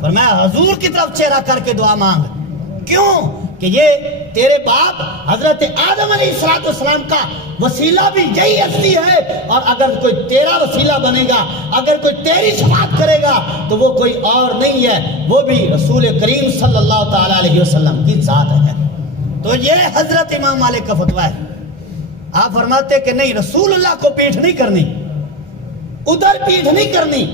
فرمایا حضور کی طرف چہرہ کر کے دعا مانگ۔ کیوں؟ کہ یہ تیرے باپ حضرت آدم علیہ السلام کا وسیلہ بھی یہی ہستی ہے، اور اگر کوئی تیرا وسیلہ بنے گا، اگر کوئی تیری شفاعت کرے گا تو وہ کوئی اور نہیں ہے، وہ بھی رسول کریم صلی اللہ تعالی علیہ وسلم کی ذات ہے۔ تو یہ حضرت امام مالک کا فتویٰ ہے۔ آپ فرماتے کہ نہیں، رسول اللہ کو پیٹھ نہیں کرنی، ادھر پیٹھ نہیں کرنی۔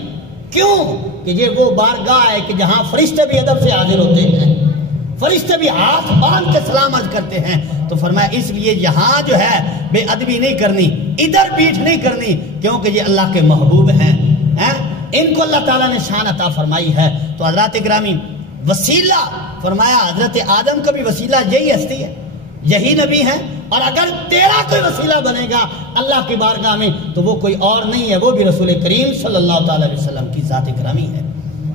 کیوں؟ کہ یہ وہ بارگاہ ہے کہ جہاں فرشتے بھی ادب سے حاضر ہوتے ہیں، فرشتے بھی ہاتھ باندھ کے سلام عرض کرتے ہیں۔ تو فرمایا اس لیے یہاں جو ہے بے ادبی نہیں کرنی، ادھر پیٹھ نہیں کرنی، کیونکہ یہ اللہ کے محبوب ہیں، ان کو اللہ تعالیٰ نے شان عطا فرمائی ہے۔ تو حضرات گرامی، وسیلہ فرمایا حضرت آدم کا بھی وسیلہ یہی ہستی ہے، یہی نبی ہے، اور اگر تیرا کوئی وسیلہ بنے گا اللہ کی بارگاہ میں تو وہ کوئی اور نہیں ہے، وہ بھی رسول کریم صلی اللہ تعالی علیہ وسلم کی ذات گرامی ہے۔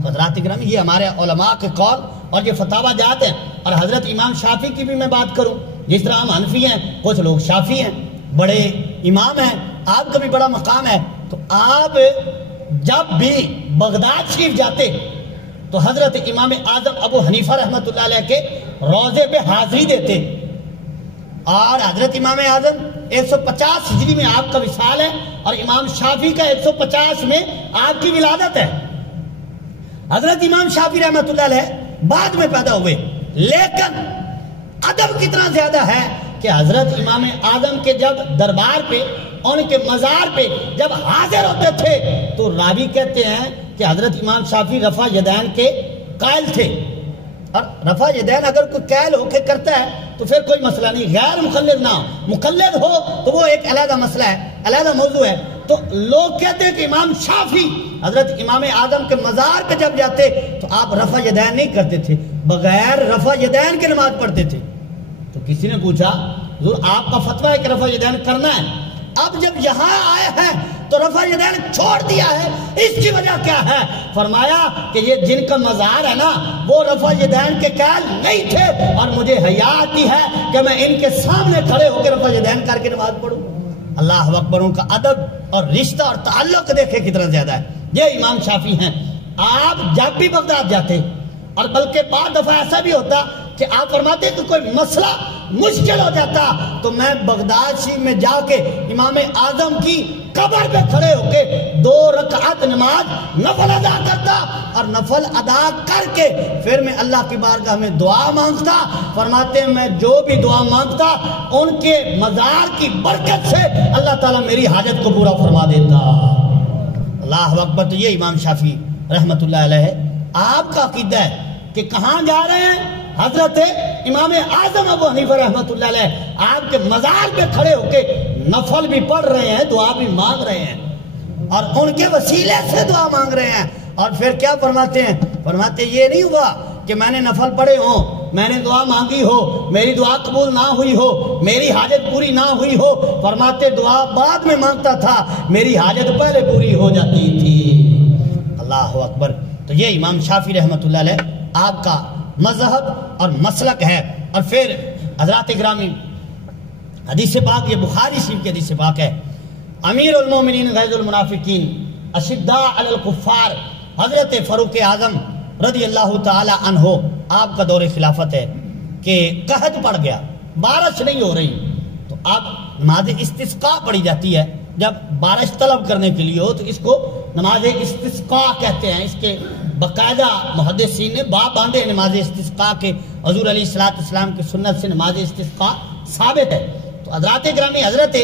حضرات گرامی، یہ ہمارے علماء کے قول اور یہ فتاویٰ جات ہیں۔ اور حضرت امام شافعی کی بھی میں بات کروں، جس طرح ہم حنفی ہیں، کچھ لوگ شافعی ہیں، بڑے امام ہیں، آپ کا بھی بڑا مقام ہے، تو آپ جب بھی بغداد شریف جاتے تو حضرت امام اعظم ابو حنیفہ رحمۃ اللہ علیہ کے روضے پہ حاضری دیتے، اور حضرت امام اعظم 150 ہجری میں آپ کا وصال ہے، اور امام شافعی کا 150 میں آپ کی ولادت ہے۔ حضرت امام شافعی رحمۃ اللہ علیہ بعد میں پیدا ہوئے، لیکن ادب کتنا زیادہ ہے کہ حضرت امام اعظم کے جب دربار پہ، ان کے مزار پہ جب حاضر ہوتے تھے تو راوی کہتے ہیں کہ حضرت امام شافعی رفع یدین کے قائل تھے۔ اور رفع یدین اگر کوئی قائل ہو کے کرتا ہے تو پھر کوئی مسئلہ نہیں، غیر مقلد نہ ہو، مقلد ہو تو وہ ایک علیحدہ مسئلہ ہے، علیحدہ موضوع ہے۔ تو لوگ کہتے ہیں کہ امام شافعی حضرت امام اعظم کے مزار پہ جب جاتے تو آپ رفع یدین نہیں کرتے تھے، بغیر رفع یدین کے نماز پڑھتے تھے۔ تو کسی نے پوچھا حضور آپ کا فتویٰ ہے کہ رفع یدین کرنا ہے، اب جب یہاں آئے ہیں تو رفع یدین چھوڑ دیا ہے، اس کی وجہ کیا ہے؟ فرمایا کہ یہ جن کا مزار ہے نا وہ رفع یدین کے قائل نہیں تھے، اور مجھے حیا آتی ہے کہ میں ان کے سامنے کھڑے ہو کے رفع یدین کر کے نماز پڑھوں۔ اللہ اکبر، ان کا ادب اور رشتہ اور تعلق دیکھے کتنا زیادہ ہے۔ یہ امام شافعی ہیں۔ آپ جب بھی بغداد جاتے، اور بلکہ بعض دفعہ ایسا بھی ہوتا کہ آپ فرماتے کہ کوئی مسئلہ مشکل ہو جاتا تو میں بغداد شریف میں جا کے امام اعظم کی قبر پہ کھڑے ہو کے 2 رکعت نماز نفل ادا کرتا، اور نفل ادا کر کے پھر میں اللہ کی بارگاہ میں دعا مانگتا۔ فرماتے ہیں میں جو بھی دعا مانگتا ان کے مزار کی برکت سے اللہ تعالیٰ میری حاجت کو پورا فرما دیتا۔ اللہ اکبر۔ تو یہ امام شافعی رحمت اللہ علیہ ہے۔ آپ کا عقیدہ ہے کہ کہاں جا رہے ہیں؟ حضرت امام اعظم ابو حنیفہ رحمت اللہ علیہ آپ کے مزار پہ کھڑے ہو کے نفل بھی پڑھ رہے ہیں، دعا بھی مانگ رہے ہیں، اور ان کے وسیلے سے دعا مانگ رہے ہیں۔ اور پھر کیا فرماتے ہیں؟ فرماتے یہ نہیں ہوا کہ میں نے نفل پڑھے ہوں، میں نے دعا مانگی ہو، میری دعا قبول نہ ہوئی ہو، میری حاجت پوری نہ ہوئی ہو۔ فرماتے دعا بعد میں مانگتا تھا، میری حاجت پہلے پوری ہو جاتی تھی۔ اللہ اکبر۔ تو یہ امام شافعی رحمت اللہ علیہ آپ کا مذہب اور مسلک ہے۔ اور پھر حضرات گرامی حدیث پاک، یہ بخاری شریف کی حدیث پاک ہے، امیر المومنین غیظ المنافقین اشداء علی الکفار حضرت فاروق اعظم رضی اللہ تعالی عنہ، آپ کا دور خلافت ہے کہ قحط پڑ گیا، بارش نہیں ہو رہی، تو آپ نماز استسقاء پڑھی جاتی ہے جب بارش طلب کرنے کے لیے ہو، تو اس کو نماز استسقاء کہتے ہیں۔ اس کے باقاعدہ محدثین نے باب باندھے نماز استسقاء کے، حضور علیہ السلام کی سنت سے نماز استسقاء ثابت ہے۔ تو حضرات گرامی حضرت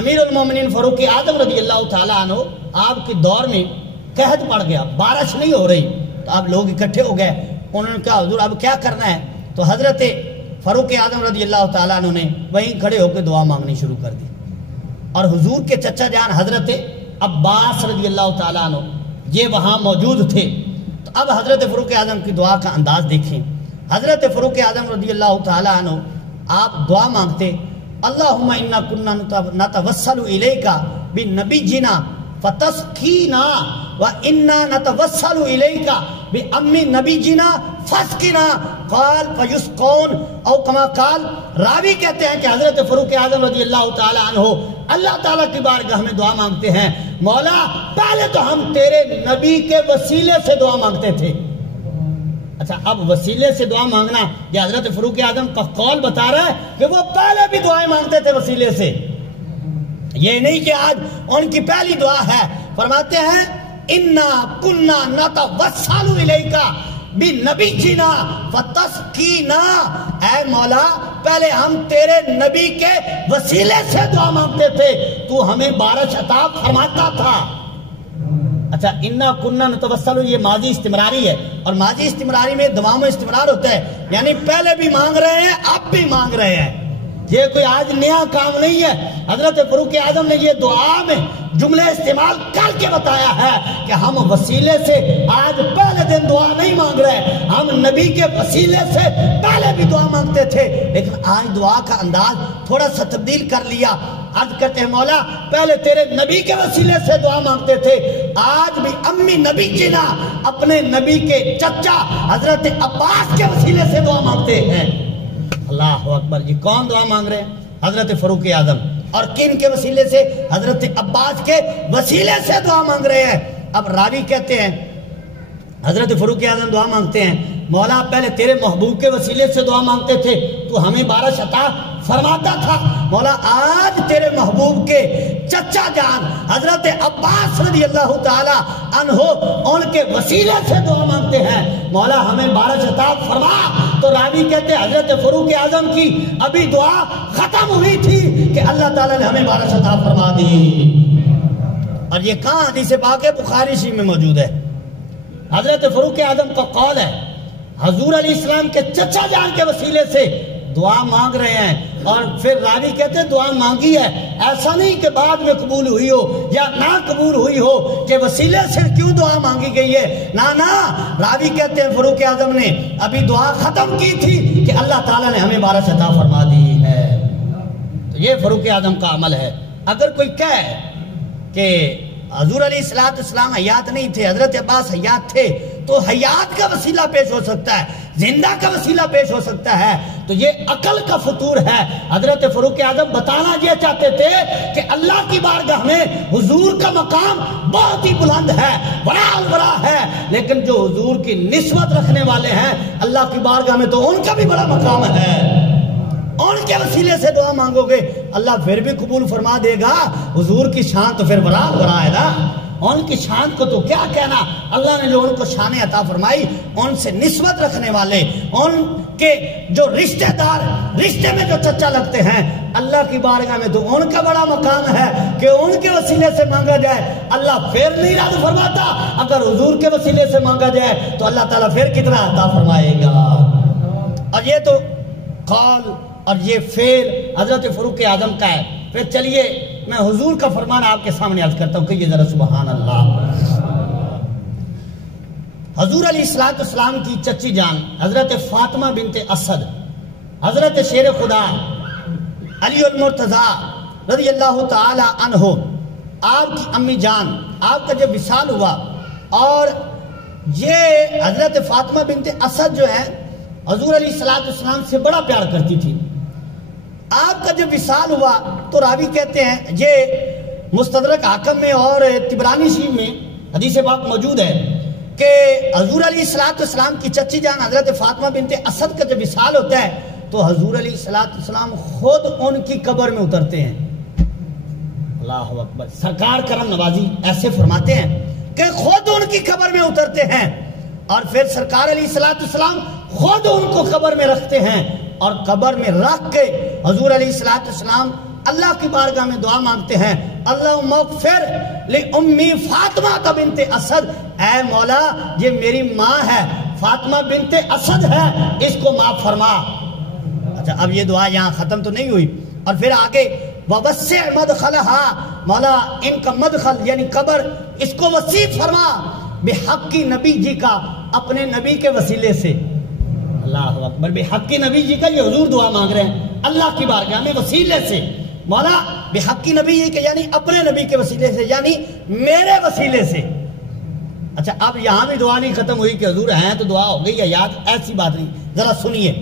امیر المومنین فاروق اعظم رضی اللہ تعالیٰ عنہ آپ کے دور میں قحط پڑ گیا، بارش نہیں ہو رہی، تو آپ لوگ اکٹھے ہو گئے، انہوں نے کہا حضور اب کیا کرنا ہے؟ تو حضرت فاروق اعظم رضی اللہ تعالیٰ عنہ نے وہیں کھڑے ہو کے دعا مانگنی شروع کر دی، اور حضور کے چچا جان حضرت عباس رضی اللہ تعالیٰ عنہ یہ وہاں موجود تھے۔ تو اب حضرت فاروق اعظم کی دعا کا انداز دیکھیں۔ حضرت فاروق اعظم رضی اللہ تعالیٰ عنہ آپ دعا مانگتے، اللہم انا کنا نتوسل الیک بنبینا فتسقینا وانا نتوسل الیک بام نبینا فاسقنا قال فیسقون، او کما قال۔ راوی کہتے ہیں کہ حضرت فاروق اعظم رضی اللہ تعالیٰ عنہ اللہ تعالیٰ کی بارگاہ میں دعا مانگتے ہیں، مولا پہلے تو ہم تیرے نبی کے وسیلے سے دعا مانگتے تھے۔ اچھا، اب وسیلے سے دعا مانگنا یہ حضرت فاروق اعظم کا قول بتا رہا ہے کہ وہ پہلے بھی دعائیں مانگتے تھے وسیلے سے، یہ نہیں کہ آج ان کی پہلی دعا ہے۔ فرماتے ہیں انا کنا نتوسل الیک بنبینا فتسقینا، اے مولا پہلے ہم تیرے نبی کے وسیلے سے دعا مانگتے تھے، تو ہمیں بارش عطا فرماتا تھا۔ اچھا، انا کننا نتوسل یہ ماضی استمراری ہے، اور ماضی استمراری میں دوام و استمرار ہوتا ہے، یعنی پہلے بھی مانگ رہے ہیں اب بھی مانگ رہے ہیں، یہ کوئی آج نیا کام نہیں ہے۔ حضرت فاروق اعظم نے یہ دعا میں جملے استعمال کر کے بتایا ہے کہ ہم وسیلے سے آج پہلے دن دعا نہیں مانگ رہے، ہم نبی کے وسیلے سے پہلے بھی دعا مانگتے تھے، لیکن آج دعا کا انداز تھوڑا سا تبدیل کر لیا۔ عرض کرتے ہیں مولا پہلے تیرے نبی کے وسیلے سے دعا مانگتے تھے، آج بھی امی نبی جنا اپنے نبی کے چچا حضرت عباس کے وسیلے سے دعا مانگتے ہیں۔ اللہ اکبر۔ جی کون دعا مانگ رہے ہیں؟ حضرت فاروق اعظم، اور کن کے وسیلے سے؟ حضرت عباس کے وسیلے سے دعا مانگ رہے ہیں۔ اب راوی کہتے ہیں حضرت فاروق اعظم دعا مانگتے ہیں، مولا پہلے تیرے محبوب کے وسیلے سے دعا مانگتے تھے تو ہمیں بارش عطا فرماتا تھا، مولا آج تیرے محبوب کے چچا جان حضرت عباس رضی اللہ تعالی عنہ ان کے وسیلے سے دعا مانگتے ہیں، مولا ہمیں بارش عطا فرما۔ تو راوی کہتے ہیں حضرت فاروق اعظم کی ابھی دعا ختم ہوئی تھی کہ اللہ تعالیٰ نے ہمیں بارش عطا فرما دی۔ اور یہ کہاں حدیث پاک ہے؟ بخاری شریف میں موجود ہے۔ حضرت فاروق اعظم کا قول ہے حضور علیہ السلام کے چچا جان کے وسیلے سے دعا مانگ رہے ہیں، اور پھر راوی کہتے ہیں دعا مانگی ہے، ایسا نہیں کہ بعد میں قبول ہوئی ہو یا نہ قبول ہوئی ہو کہ وسیلے سے کیوں دعا مانگی گئی ہے، نہ راوی کہتے ہیں فاروق اعظم نے ابھی دعا ختم کی تھی کہ اللہ تعالیٰ نے ہمیں بارش عطا فرما دی ہے۔ تو یہ فاروق اعظم کا عمل ہے۔ اگر کوئی کہے کہ حضور علیہ السلام حیات نہیں تھے، حضرت عباس حیات تھے، تو حیات کا وسیلہ پیش ہو سکتا ہے، زندہ کا وسیلہ پیش ہو سکتا ہے، تو یہ عقل کا فطور ہے۔ حضرت فاروق اعظم بتانا یہ چاہتے تھے کہ اللہ کی بارگاہ میں حضور کا مقام بہت ہی بلند ہے، بڑا ہے، لیکن جو حضور کی نسبت رکھنے والے ہیں اللہ کی بارگاہ میں تو ان کا بھی بڑا مقام ہے۔ ان کے وسیلے سے دعا مانگو گے اللہ پھر بھی قبول فرما دے گا۔ حضور کی شان تو پھر بڑا ہے نا، ان کی شان کو تو کیا کہنا، اللہ نے جو ان کو شان عطا فرمائی، ان سے نسبت رکھنے والے، ان کے جو رشتہ دار رشتے میں جو چچا لگتے ہیں، اللہ کی بارگاہ میں تو ان کا بڑا مقام ہے کہ ان کے وسیلے سے مانگا جائے اللہ پھر نہیں رد فرماتا، اگر حضور کے وسیلے سے مانگا جائے تو اللہ تعالیٰ پھر کتنا عطا فرمائے گا۔ اور یہ تو قول اور یہ فعل حضرت فاروق اعظم کا ہے۔ پھر چلیے میں حضور کا فرمان آپ کے سامنے عرض کرتا ہوں کہ یہ ذرا سبحان اللہ۔ حضور علیہ السلام کی چچی جان حضرت فاطمہ بنت اسد، حضرت شیر خدا علی المرتضیٰ رضی اللہ تعالی عنہ، آپ کی امی جان، آپ کا جب وصال ہوا، اور یہ حضرت فاطمہ بنت اسد جو ہے حضور علیہ السلام سے بڑا پیار کرتی تھی۔ آپ کا جب وصال ہوا تو راوی کہتے ہیں، یہ مستدرک حاکم میں اور طبرانی شریف میں حدیث پاک موجود ہے کہ حضور علیہ السلام کی چچی جان حضرت فاطمہ بنت اسد کا جب وصال ہوتا ہے تو حضور علیہ السلام خود ان کی قبر میں اترتے ہیں۔ اللہ اکبر، سرکار کرم نوازی ایسے فرماتے ہیں کہ خود ان کی قبر میں اترتے ہیں، اور پھر سرکار علیہ السلام خود ان کو قبر میں رکھتے ہیں، اور قبر میں رکھ کے حضور علیہ السلام اللہ کی بارگاہ میں دعا مانگتے ہیں، اللہم اغفر لأمی فاطمہ بنت اسد، اے مولا یہ میری ماں ہے، فاطمہ بنت اسد ہے، اس کو معاف فرما۔ اچھا، اب یہ دعا یہاں ختم تو نہیں ہوئی، اور پھر آگے وَوَسِّعْ مَدْخَلَهَا، مولا ان کا مدخل یعنی قبر اس کو وسیع فرما، بحق نبی جی کا، اپنے نبی کے وسیلے سے۔ اللہ اکبر، بحق نبی جی کا، یہ حضور دعا مانگ رہے ہیں اللہ کی بارگاہ میں وسیلے سے، مولا بحق نبی جی کے یعنی اپنے نبی کے وسیلے سے، یعنی میرے وسیلے سے۔ اچھا، اب یہاں بھی دعا نہیں ختم ہوئی کہ حضور ہیں تو دعا ہو گئی یا یاد، ایسی بات نہیں، ذرا سنیے۔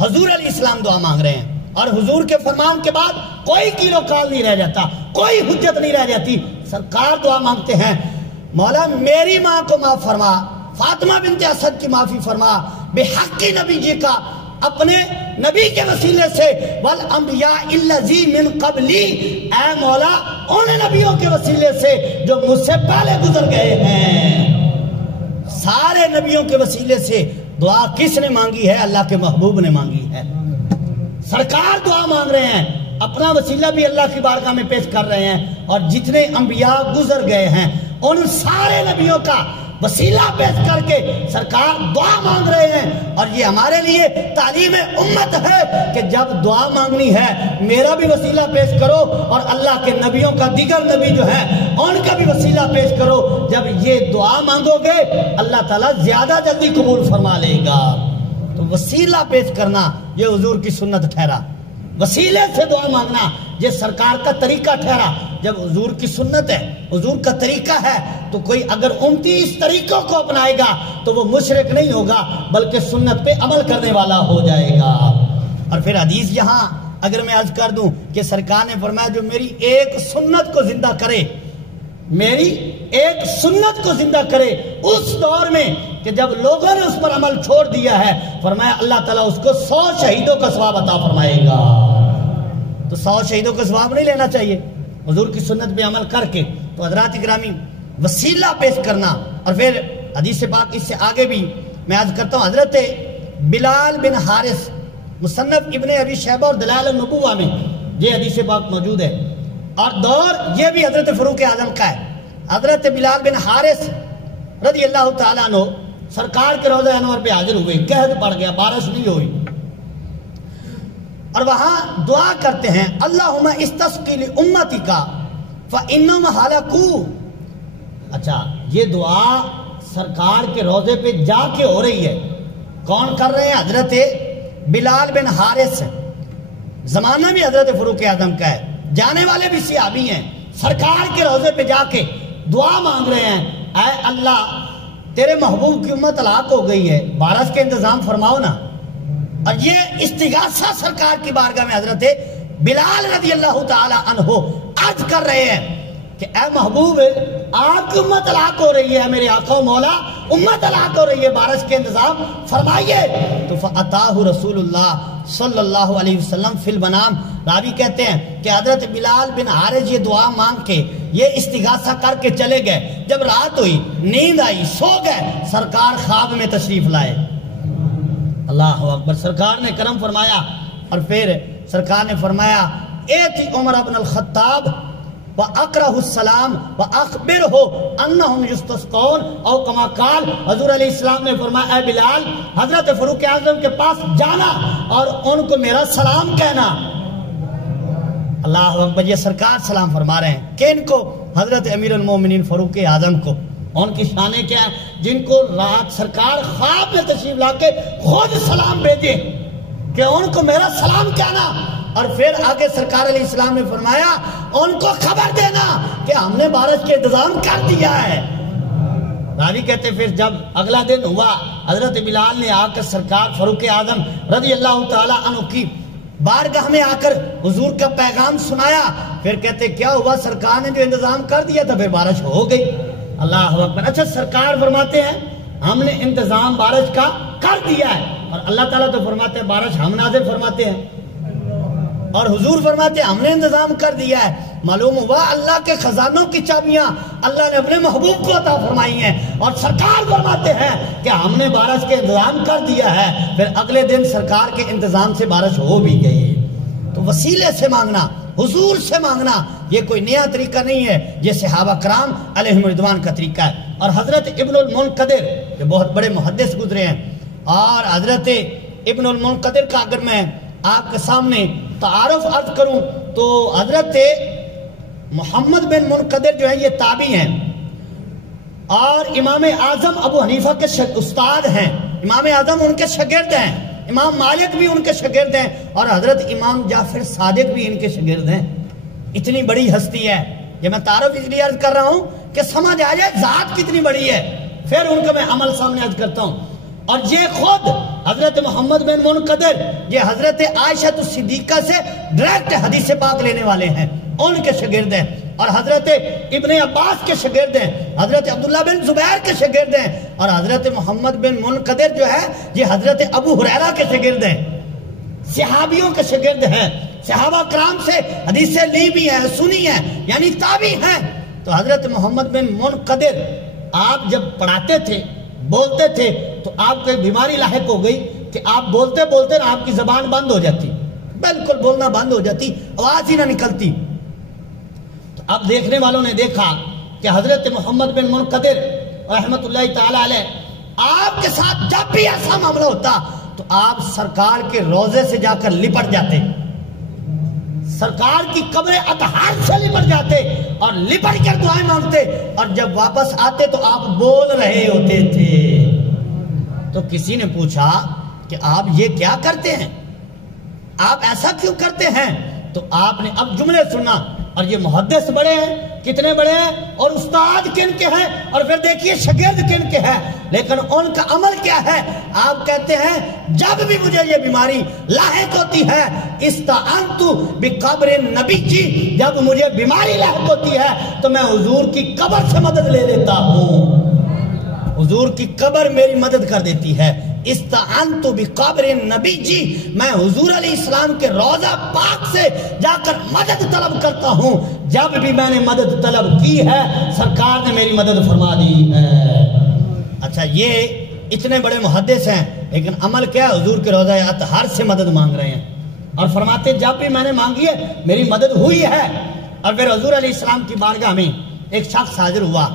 حضور علیہ السلام دعا مانگ رہے ہیں، اور حضور کے فرمان کے بعد کوئی کیل و کال نہیں رہ جاتا، کوئی حجت نہیں رہ جاتی، سرکار دعا مانگتے ہیں، مولا میری ماں کو معاف فرما، فاطمہ بنت اسد کی معافی فرما، بحق نبی جی کا، اپنے نبی کے وسیلے سے، والانبیاء الذی من قبلی، اے مولا ان نبیوں کے وسیلے سے جو مجھ سے پہلے گزر گئے ہیں۔ سارے نبیوں کے وسیلے سے دعا کس نے مانگی ہے؟ اللہ کے محبوب نے مانگی ہے۔ سرکار دعا مانگ رہے ہیں، اپنا وسیلہ بھی اللہ کی بارگاہ میں پیش کر رہے ہیں، اور جتنے انبیاء گزر گئے ہیں ان سارے نبیوں کا وسیلہ پیش کر کے سرکار دعا مانگ رہے ہیں۔ اور یہ ہمارے لیے تعلیم امت ہے کہ جب دعا مانگنی ہے میرا بھی وسیلہ پیش کرو، اور اللہ کے نبیوں کا، دیگر نبی جو ہیں ان کا بھی وسیلہ پیش کرو۔ جب یہ دعا مانگو گے اللہ تعالیٰ زیادہ جلدی قبول فرما لے گا۔ تو وسیلہ پیش کرنا یہ حضور کی سنت ٹھہرا، وسیلے سے دعا مانگنا یہ سرکار کا طریقہ ٹھہرا۔ جب حضور کی سنت ہے، حضور کا طریقہ ہے، تو کوئی اگر امتی اس طریقوں کو اپنائے گا تو وہ مشرک نہیں ہوگا بلکہ سنت پہ عمل کرنے والا ہو جائے گا۔ اور پھر حدیث یہاں اگر میں عرض کر دوں کہ سرکار نے فرمایا جو میری ایک سنت کو زندہ کرے، میری ایک سنت کو زندہ کرے اس دور میں کہ جب لوگوں نے اس پر عمل چھوڑ دیا ہے، فرمایا اللہ تعالیٰ اس کو 100 شہیدوں کا ثواب عطا فرمائے گا۔ تو 100 شہیدوں کا ثواب نہیں لینا چاہیے حضور کی سنت پہ عمل کر کے؟ تو حضرات گرامی، وسیلہ پیش کرنا، اور پھر حدیث پاک اس سے آگے بھی میں عرض کرتا ہوں، حضرت بلال بن حارث مصنف ابن ابی شیبہ اور دلائل النبوہ میں یہ حدیث پاک موجود ہے، اور دور یہ بھی حضرت فاروق اعظم کا ہے۔ حضرت بلال بن حارث رضی اللہ تعالیٰ عنہ سرکار کے روضہ انور پہ حاضر ہوئے، قحط پڑ گیا، بارش نہیں ہوئی، اور وہاں دعا کرتے ہیں اللہم استسقی لامتک فانہم ہلکوا۔ اچھا، یہ دعا سرکار کے روضے پہ جا کے ہو رہی ہے، کون کر رہے ہیں؟ حضرت بلال بن حارث، زمانہ بھی حضرت فاروق اعظم کا ہے، جانے والے بھی صحابی ہیں، سرکار کے روضے پہ جا کے دعا مانگ رہے ہیں، اے اللہ تیرے محبوب کی امت ہلاک ہو گئی ہے، بارش کے انتظام فرماؤ نا۔ اور یہ استغاثہ سرکار کی بارگاہ میں حضرت بلال رضی اللہ تعالی عنہ عرض کر رہے ہیں کہ اے محبوب، آپ کی امت ہلاک ہو رہی ہے، میرے آقا و مولا امت ہلاک ہو رہی ہے، بارش کے انتظام فرمائیے۔ تو فَأَتَاهُ رسول اللہ صلی اللہ علیہ وسلم فی المنام، راوی کہتے ہیں کہ حضرت بلال بن حارث یہ دعا مانگ کے، یہ استغاثہ کر کے چلے گئے۔ جب رات ہوئی، نیند آئی، سو گئے، سرکار خواب میں تشریف لائے۔ اللہ اکبر، سرکار نے کرم فرمایا اور پھر سرکار نے فرمایا ایتی عمر بن الخطاب وَأَقْرَهُ السَّلَامِ وَأَخْبِرْهُ أَنَّهُمْ يُسْتَسْقُونَ او کما قال، حضور علیہ السلام نے فرمایا اے بلال، حضرت فاروق اعظم کے پاس جانا اور ان کو میرا سلام کہنا۔ اللہ اکبر، یہ سرکار سلام فرما رہے ہیں کہ ان کو، حضرت امیر المومنین فاروق اعظم کو، ان کی شانیں کیا ہیں جن کو رات سرکار خواب میں تشریف لا کے خود سلام بھیجے کہ ان کو میرا سلام کہنا۔ اور پھر آگے سرکار علیہ السلام نے فرمایا ان کو خبر دینا کہ ہم نے بارش کے انتظام کر دیا ہے۔ راوی کہتے پھر جب اگلا دن ہوا، حضرت بلال نے آ کر سرکار فاروق اعظم رضی اللہ تعالی عنہ کی بارگاہ میں آ کر حضور کا پیغام سنایا۔ پھر کہتے کیا ہوا؟ سرکار نے جو انتظام کر دیا تھا، پھر بارش ہو گئی۔ اللہ اکبر۔ اچھا، سرکار فرماتے ہیں ہم نے انتظام بارش کا کر دیا ہے، اور اللہ تعالیٰ تو فرماتے ہیں بارش ہم نازل فرماتے ہیں، اور حضور فرماتے ہیں ہم نے انتظام کر دیا ہے۔ معلوم ہوا اللہ کے خزانوں کی چابیاں اللہ نے اپنے محبوب کو عطا فرمائی ہیں، اور سرکار فرماتے ہیں کہ ہم نے بارش کے انتظام کر دیا ہے۔ پھر اگلے دن سرکار کے انتظام سے بارش ہو بھی گئی۔ تو وسیلے سے مانگنا، حضور سے مانگنا، یہ کوئی نیا طریقہ نہیں ہے، یہ صحابہ کرام علیہم رضوان کا طریقہ ہے۔ اور حضرت ابن المنقدر جو بہت بڑے محدث گزرے ہیں، اور حضرت ابن المنقدر کا اگر میں آپ کے سامنے تعارف عرض کروں تو حضرت محمد بن منقدر جو ہے یہ تابعی ہیں، اور امام اعظم ابو حنیفہ کے استاد ہیں، امام اعظم ان کے شاگرد ہیں، امام مالک بھی ان کے شاگرد ہیں، اور حضرت امام جعفر صادق بھی ان کے شاگرد ہیں۔ اتنی بڑی ہستی ہے، یہ میں تعارف اس لیے عرض کر رہا ہوں کہ سمجھ آ جائے ذات کتنی بڑی ہے، پھر ان کا میں عمل سامنے عرض کرتا ہوں۔ اور یہ خود حضرت محمد بن منقدر یہ حضرت عائشہ صدیقہ سے ڈائریکٹ حدیث پاک لینے والے ہیں، ان کے شاگرد ہیں، اور حضرت ابن عباس کے شاگرد ہیں، حضرت عبداللہ بن زبیر کے شاگرد ہیں، اور حضرت محمد بن منقدر جو ہے یہ حضرت ابو ہریرہ کے شاگرد ہیں، صحابیوں کے شاگرد ہیں، صحابہ کرام سے حدیثیں لی بھی ہیں، سنی ہیں، یعنی تابعی ہیں۔ تو حضرت محمد بن منقدر آپ جب پڑھاتے تھے، بولتے تھے، تو آپ کو ایک بیماری لاحق ہو گئی کہ آپ بولتے بولتے نا آپ کی زبان بند ہو جاتی، بالکل بولنا بند ہو جاتی، آواز ہی نہ نکلتی۔ تو اب دیکھنے والوں نے دیکھا کہ حضرت محمد بن منقدر رحمت اللہ تعالی علیہ آپ کے ساتھ جب بھی ایسا معاملہ ہوتا تو آپ سرکار کے روضے سے جا کر لپٹ جاتے، سرکار کی قبر اطہار سے لپٹ جاتے اور لپٹ کر دعائیں مانگتے، اور جب واپس آتے تو آپ بول رہے ہوتے تھے۔ تو کسی نے پوچھا کہ آپ یہ کیا کرتے ہیں، آپ ایسا کیوں کرتے ہیں؟ تو آپ نے اب جملے سننا، اور یہ محدث بڑے ہیں، کتنے بڑے ہیں، اور استاد کن کے ہیں، اور پھر دیکھیے شاگرد کن کے ہیں، لیکن ان کا عمل کیا ہے؟ آپ کہتے ہیں جب بھی مجھے یہ بیماری لاحق ہوتی ہے، استعنت بقبر نبی جی، جب مجھے بیماری لاحق ہوتی ہے تو میں حضور کی قبر سے مدد لے لیتا ہوں، حضور کی قبر میری مدد کر دیتی ہے۔ استعنت بقبر نبی جی، میں حضور علیہ السلام کے روضہ پاک سے جا کر مدد طلب کرتا ہوں، جب بھی میں نے مدد طلب کی ہے سرکار نے میری مدد فرما دی ہے۔ اچھا، یہ اتنے بڑے محدث ہیں، لیکن عمل کیا ہے؟ حضور کے روضہ اطہار سے مدد مانگ رہے ہیں، اور فرماتے جب بھی میں نے مانگی ہے میری مدد ہوئی ہے۔ اور پھر حضور علیہ السلام کی بارگاہ میں ایک شخص حاضر ہوا،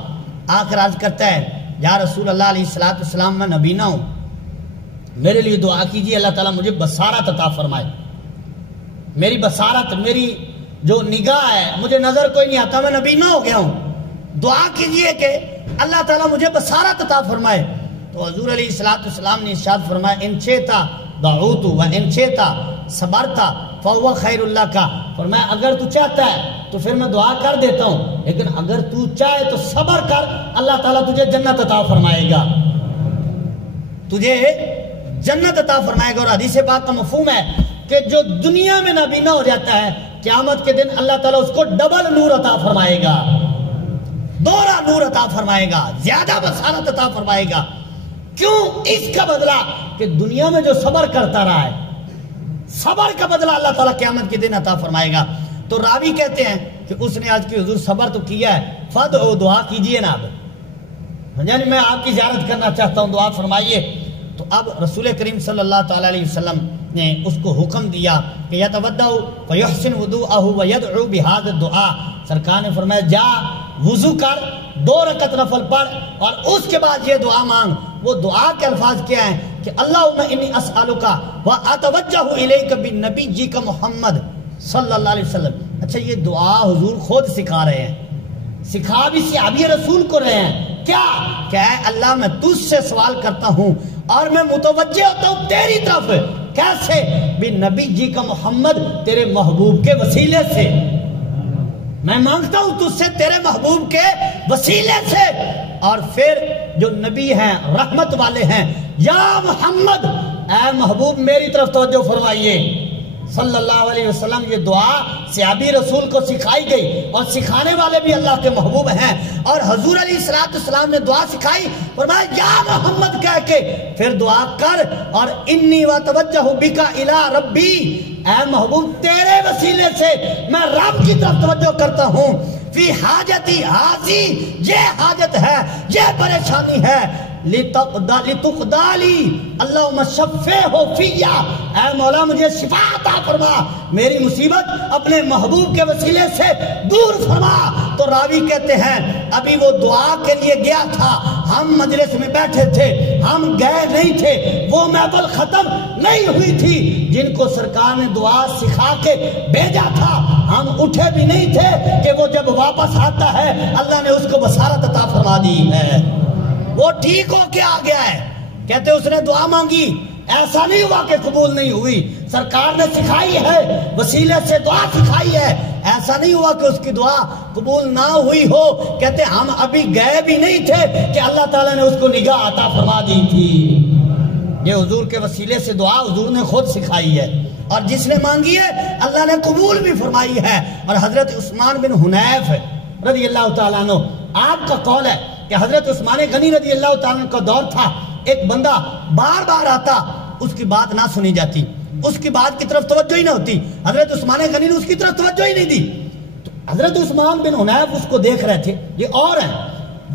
آ کر عرض کرتا ہے یا رسول اللہ علیہ السلام، میں نبی نہ ہوں، میرے لیے دعا کیجیے اللہ تعالیٰ مجھے بصارت عطا فرمائے، میری بصارت، میری جو نگاہ ہے، مجھے نظر کوئی نہیں آتا، میں نبی نہ ہو گیا ہوں، دعا کیجیے کہ اللہ تعالیٰ مجھے بصارت عطا فرمائے۔ تو حضور علیہ السلام نے ارشاد فرمایا ان شئتا دعوت و ان شئتا صبرتا فهو خیر اللہ کا، فرمایا اگر تو چاہتا ہے تو پھر میں دعا کر دیتا ہوں، لیکن اگر تو چاہے تو صبر کر، اللہ تعالیٰ تجھے جنت عطا فرمائے گا، تجھے جنت عطا فرمائے گا۔ اور حدیث پاک کا مفہوم ہے کہ جو دنیا میں نابینا ہو جاتا ہے، قیامت کے دن اللہ تعالیٰ اس کو ڈبل نور عطا فرمائے گا، دوہرا نور عطا فرمائے گا، زیادہ بصارت عطا فرمائے گا۔ کیوں؟ اس کا بدلہ کہ دنیا میں جو صبر کرتا رہا ہے، صبر کا بدلہ اللہ تعالیٰ قیامت کے دن عطا فرمائے گا۔ تو راوی کہتے ہیں کہ اس نے آج کی حضور صبر تو کیا ہے، فدعو دعا کیجئے نا، اب یعنی میں آپ کی زیارت کرنا چاہتا ہوں، دعا فرمائیے۔ تو اب رسول کریم صلی اللہ تعالیٰ علیہ وسلم نے اس کو حکم دیا کہ یتودع ویحسن وضوءہ ویدعو بہذا الدعاء، سرکار نے فرمایا جا وضو کر، 2 رکعت نفل پڑھ اور اس کے بعد یہ دعا مانگ۔ وہ دعا کے الفاظ کیا ہیں کہ اللہم انی اسألک واتوجہ الیک بنبیک محمد صلی اللہ علیہ وسلم۔ اچھا، یہ دعا حضور خود سکھا رہے ہیں، سکھا بھی صحابی رسول کو رہے ہیں، کیا کہ اے اللہ میں تجھ سے سوال کرتا ہوں اور میں متوجہ ہوتا ہوں تیری طرف، کیسے؟ بنبیک محمد، تیرے محبوب کے وسیلے سے، میں مانگتا ہوں تجھ سے تیرے محبوب کے وسیلے سے۔ اور پھر جو نبی ہیں، رحمت والے ہیں، یا محمد، اے محبوب میری طرف توجہ فرمائیے صلی اللہ علیہ وسلم۔ یہ دعا صحابی رسول کو سکھائی گئی اور سکھانے والے بھی اللہ کے محبوب ہیں، اور حضور علیہ السلام نے دعا سکھائی، فرمایا یا محمد کہہ کے پھر دعا کر، اور انی واتوجہ بک الی ربی، اے محبوب تیرے وسیلے سے میں رب کی طرف توجہ کرتا ہوں، فی حاجتی حاضی، یہ حاجت ہے، یہ پریشانی ہے، لتقدالی اللہم شفیہ فیہ، اے مولا مجھے شفا عطا فرما، میری مصیبت اپنے محبوب کے وسیلے سے دور فرما۔ تو راوی کہتے ہیں ابھی وہ دعا کے لیے گیا تھا، ہم مجلس میں بیٹھے تھے، ہم گئے نہیں تھے، وہ محفل ختم نہیں ہوئی تھی جن کو سرکار نے دعا سکھا کے بھیجا تھا، ہم اٹھے بھی نہیں تھے کہ وہ جب واپس آتا ہے اللہ نے اس کو بصارت عطا فرما دی ہے، وہ ٹھیک ہو کے آ گیا ہے۔ کہتے اس نے دعا مانگی، ایسا نہیں ہوا کہ قبول نہیں ہوئی، سرکار نے سکھائی ہے، وسیلے سے دعا سکھائی ہے، ایسا نہیں ہوا کہ اس کی دعا قبول نہ ہوئی ہو۔ کہتے ہم ابھی گئے بھی نہیں تھے کہ اللہ تعالیٰ نے اس کو نگاہ عطا فرما دی تھی۔ یہ حضور کے وسیلے سے دعا حضور نے خود سکھائی ہے، اور جس نے مانگی ہے اللہ نے قبول بھی فرمائی ہے۔ اور حضرت عثمان بن حنیف رضی اللہ تعالیٰ عنہ، آپ کا قول ہے کہ حضرت عثمان غنی رضی اللہ تعالیٰ عنہ کا دور تھا، ایک بندہ بار بار آتا، اس کی بات نہ سنی جاتی، اس کی بات کی طرف توجہ ہی نہ ہوتی، حضرت عثمان غنی نے اس کی طرف توجہ ہی نہیں دی۔ تو حضرت عثمان بن حنیف اس کو دیکھ رہے تھے، یہ اور ہیں،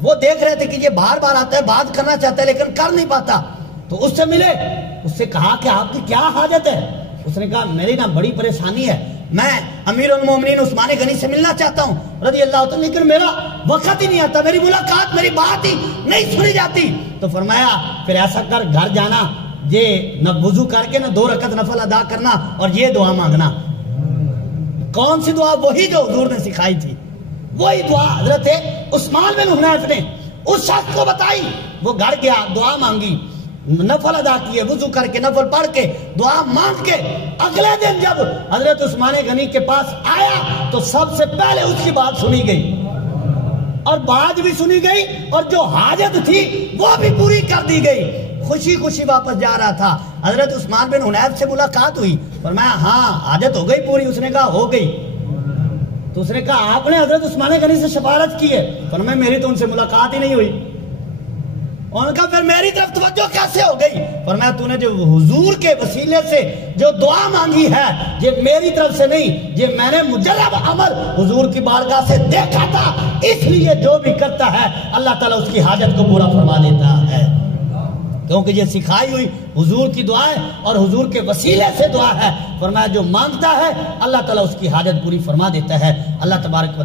وہ دیکھ رہے تھے کہ یہ بار بار آتا ہے، بات کرنا چاہتا ہے لیکن کر نہیں پاتا، تو اس سے ملے، اس سے کہا کہ آپ کی کیا حاجت ہے؟ اس نے کہا میری نا بڑی پریشانی ہے، میں امیر المومنین عثمان غنی سے ملنا چاہتا ہوں رضی اللہ تعالیٰ، لیکن میرا وقت ہی نہیں آتا، میری ملاقات، میری بات ہی نہیں سنی جاتی۔ تو فرمایا پھر ایسا کر، گھر جانا، یہ نہ وضو کر کے نہ 2 رکعت نفل ادا کرنا اور یہ دعا مانگنا۔ کون سی دعا؟ وہی جو حضور نے سکھائی تھی، وہی دعا حضرت عثمان بن حنیف نے اس شخص کو بتائی، وہ گھر گیا، دعا مانگی، نفل ادا کیے، وضو کر کے نفل پڑھ کے دعا مانگ کے، اگلے دن جب حضرت عثمان غنی کے پاس آیا تو سب سے پہلے اس کی بات سنی گئی، اور بات بھی سنی گئی اور جو حاجت تھی وہ بھی پوری کر دی گئی۔ خوشی خوشی واپس جا رہا تھا، حضرت عثمان بن حنیف سے ملاقات ہوئی، فرمایا ہاں حاجت ہو گئی پوری؟ اس نے کہا ہو گئی۔ تو اس نے کہا آپ نے حضرت عثمان غنی سے سفارت کی ہے؟ فرمایا میری تو ان سے ملاقات ہی نہیں ہوئی۔ ان کا پھر میری طرف توجہ کیسے ہو گئی؟ فرمایا تو نے جو حضور کے وسیلے سے جو دعا مانگی ہے یہ میری طرف سے نہیں، یہ میں نے مجرب عمل حضور کی بارگاہ سے دیکھا تھا، اس لیے جو بھی کرتا ہے اللہ تعالیٰ اس کی حاجت کو پورا فرما دیتا ہے، کیونکہ یہ سکھائی ہوئی حضور کی دعا ہے اور حضور کے وسیلے سے دعا ہے۔ فرمایا جو مانگتا ہے اللہ تعالیٰ اس کی حاجت پوری فرما دیتا ہے۔ اللہ تبارک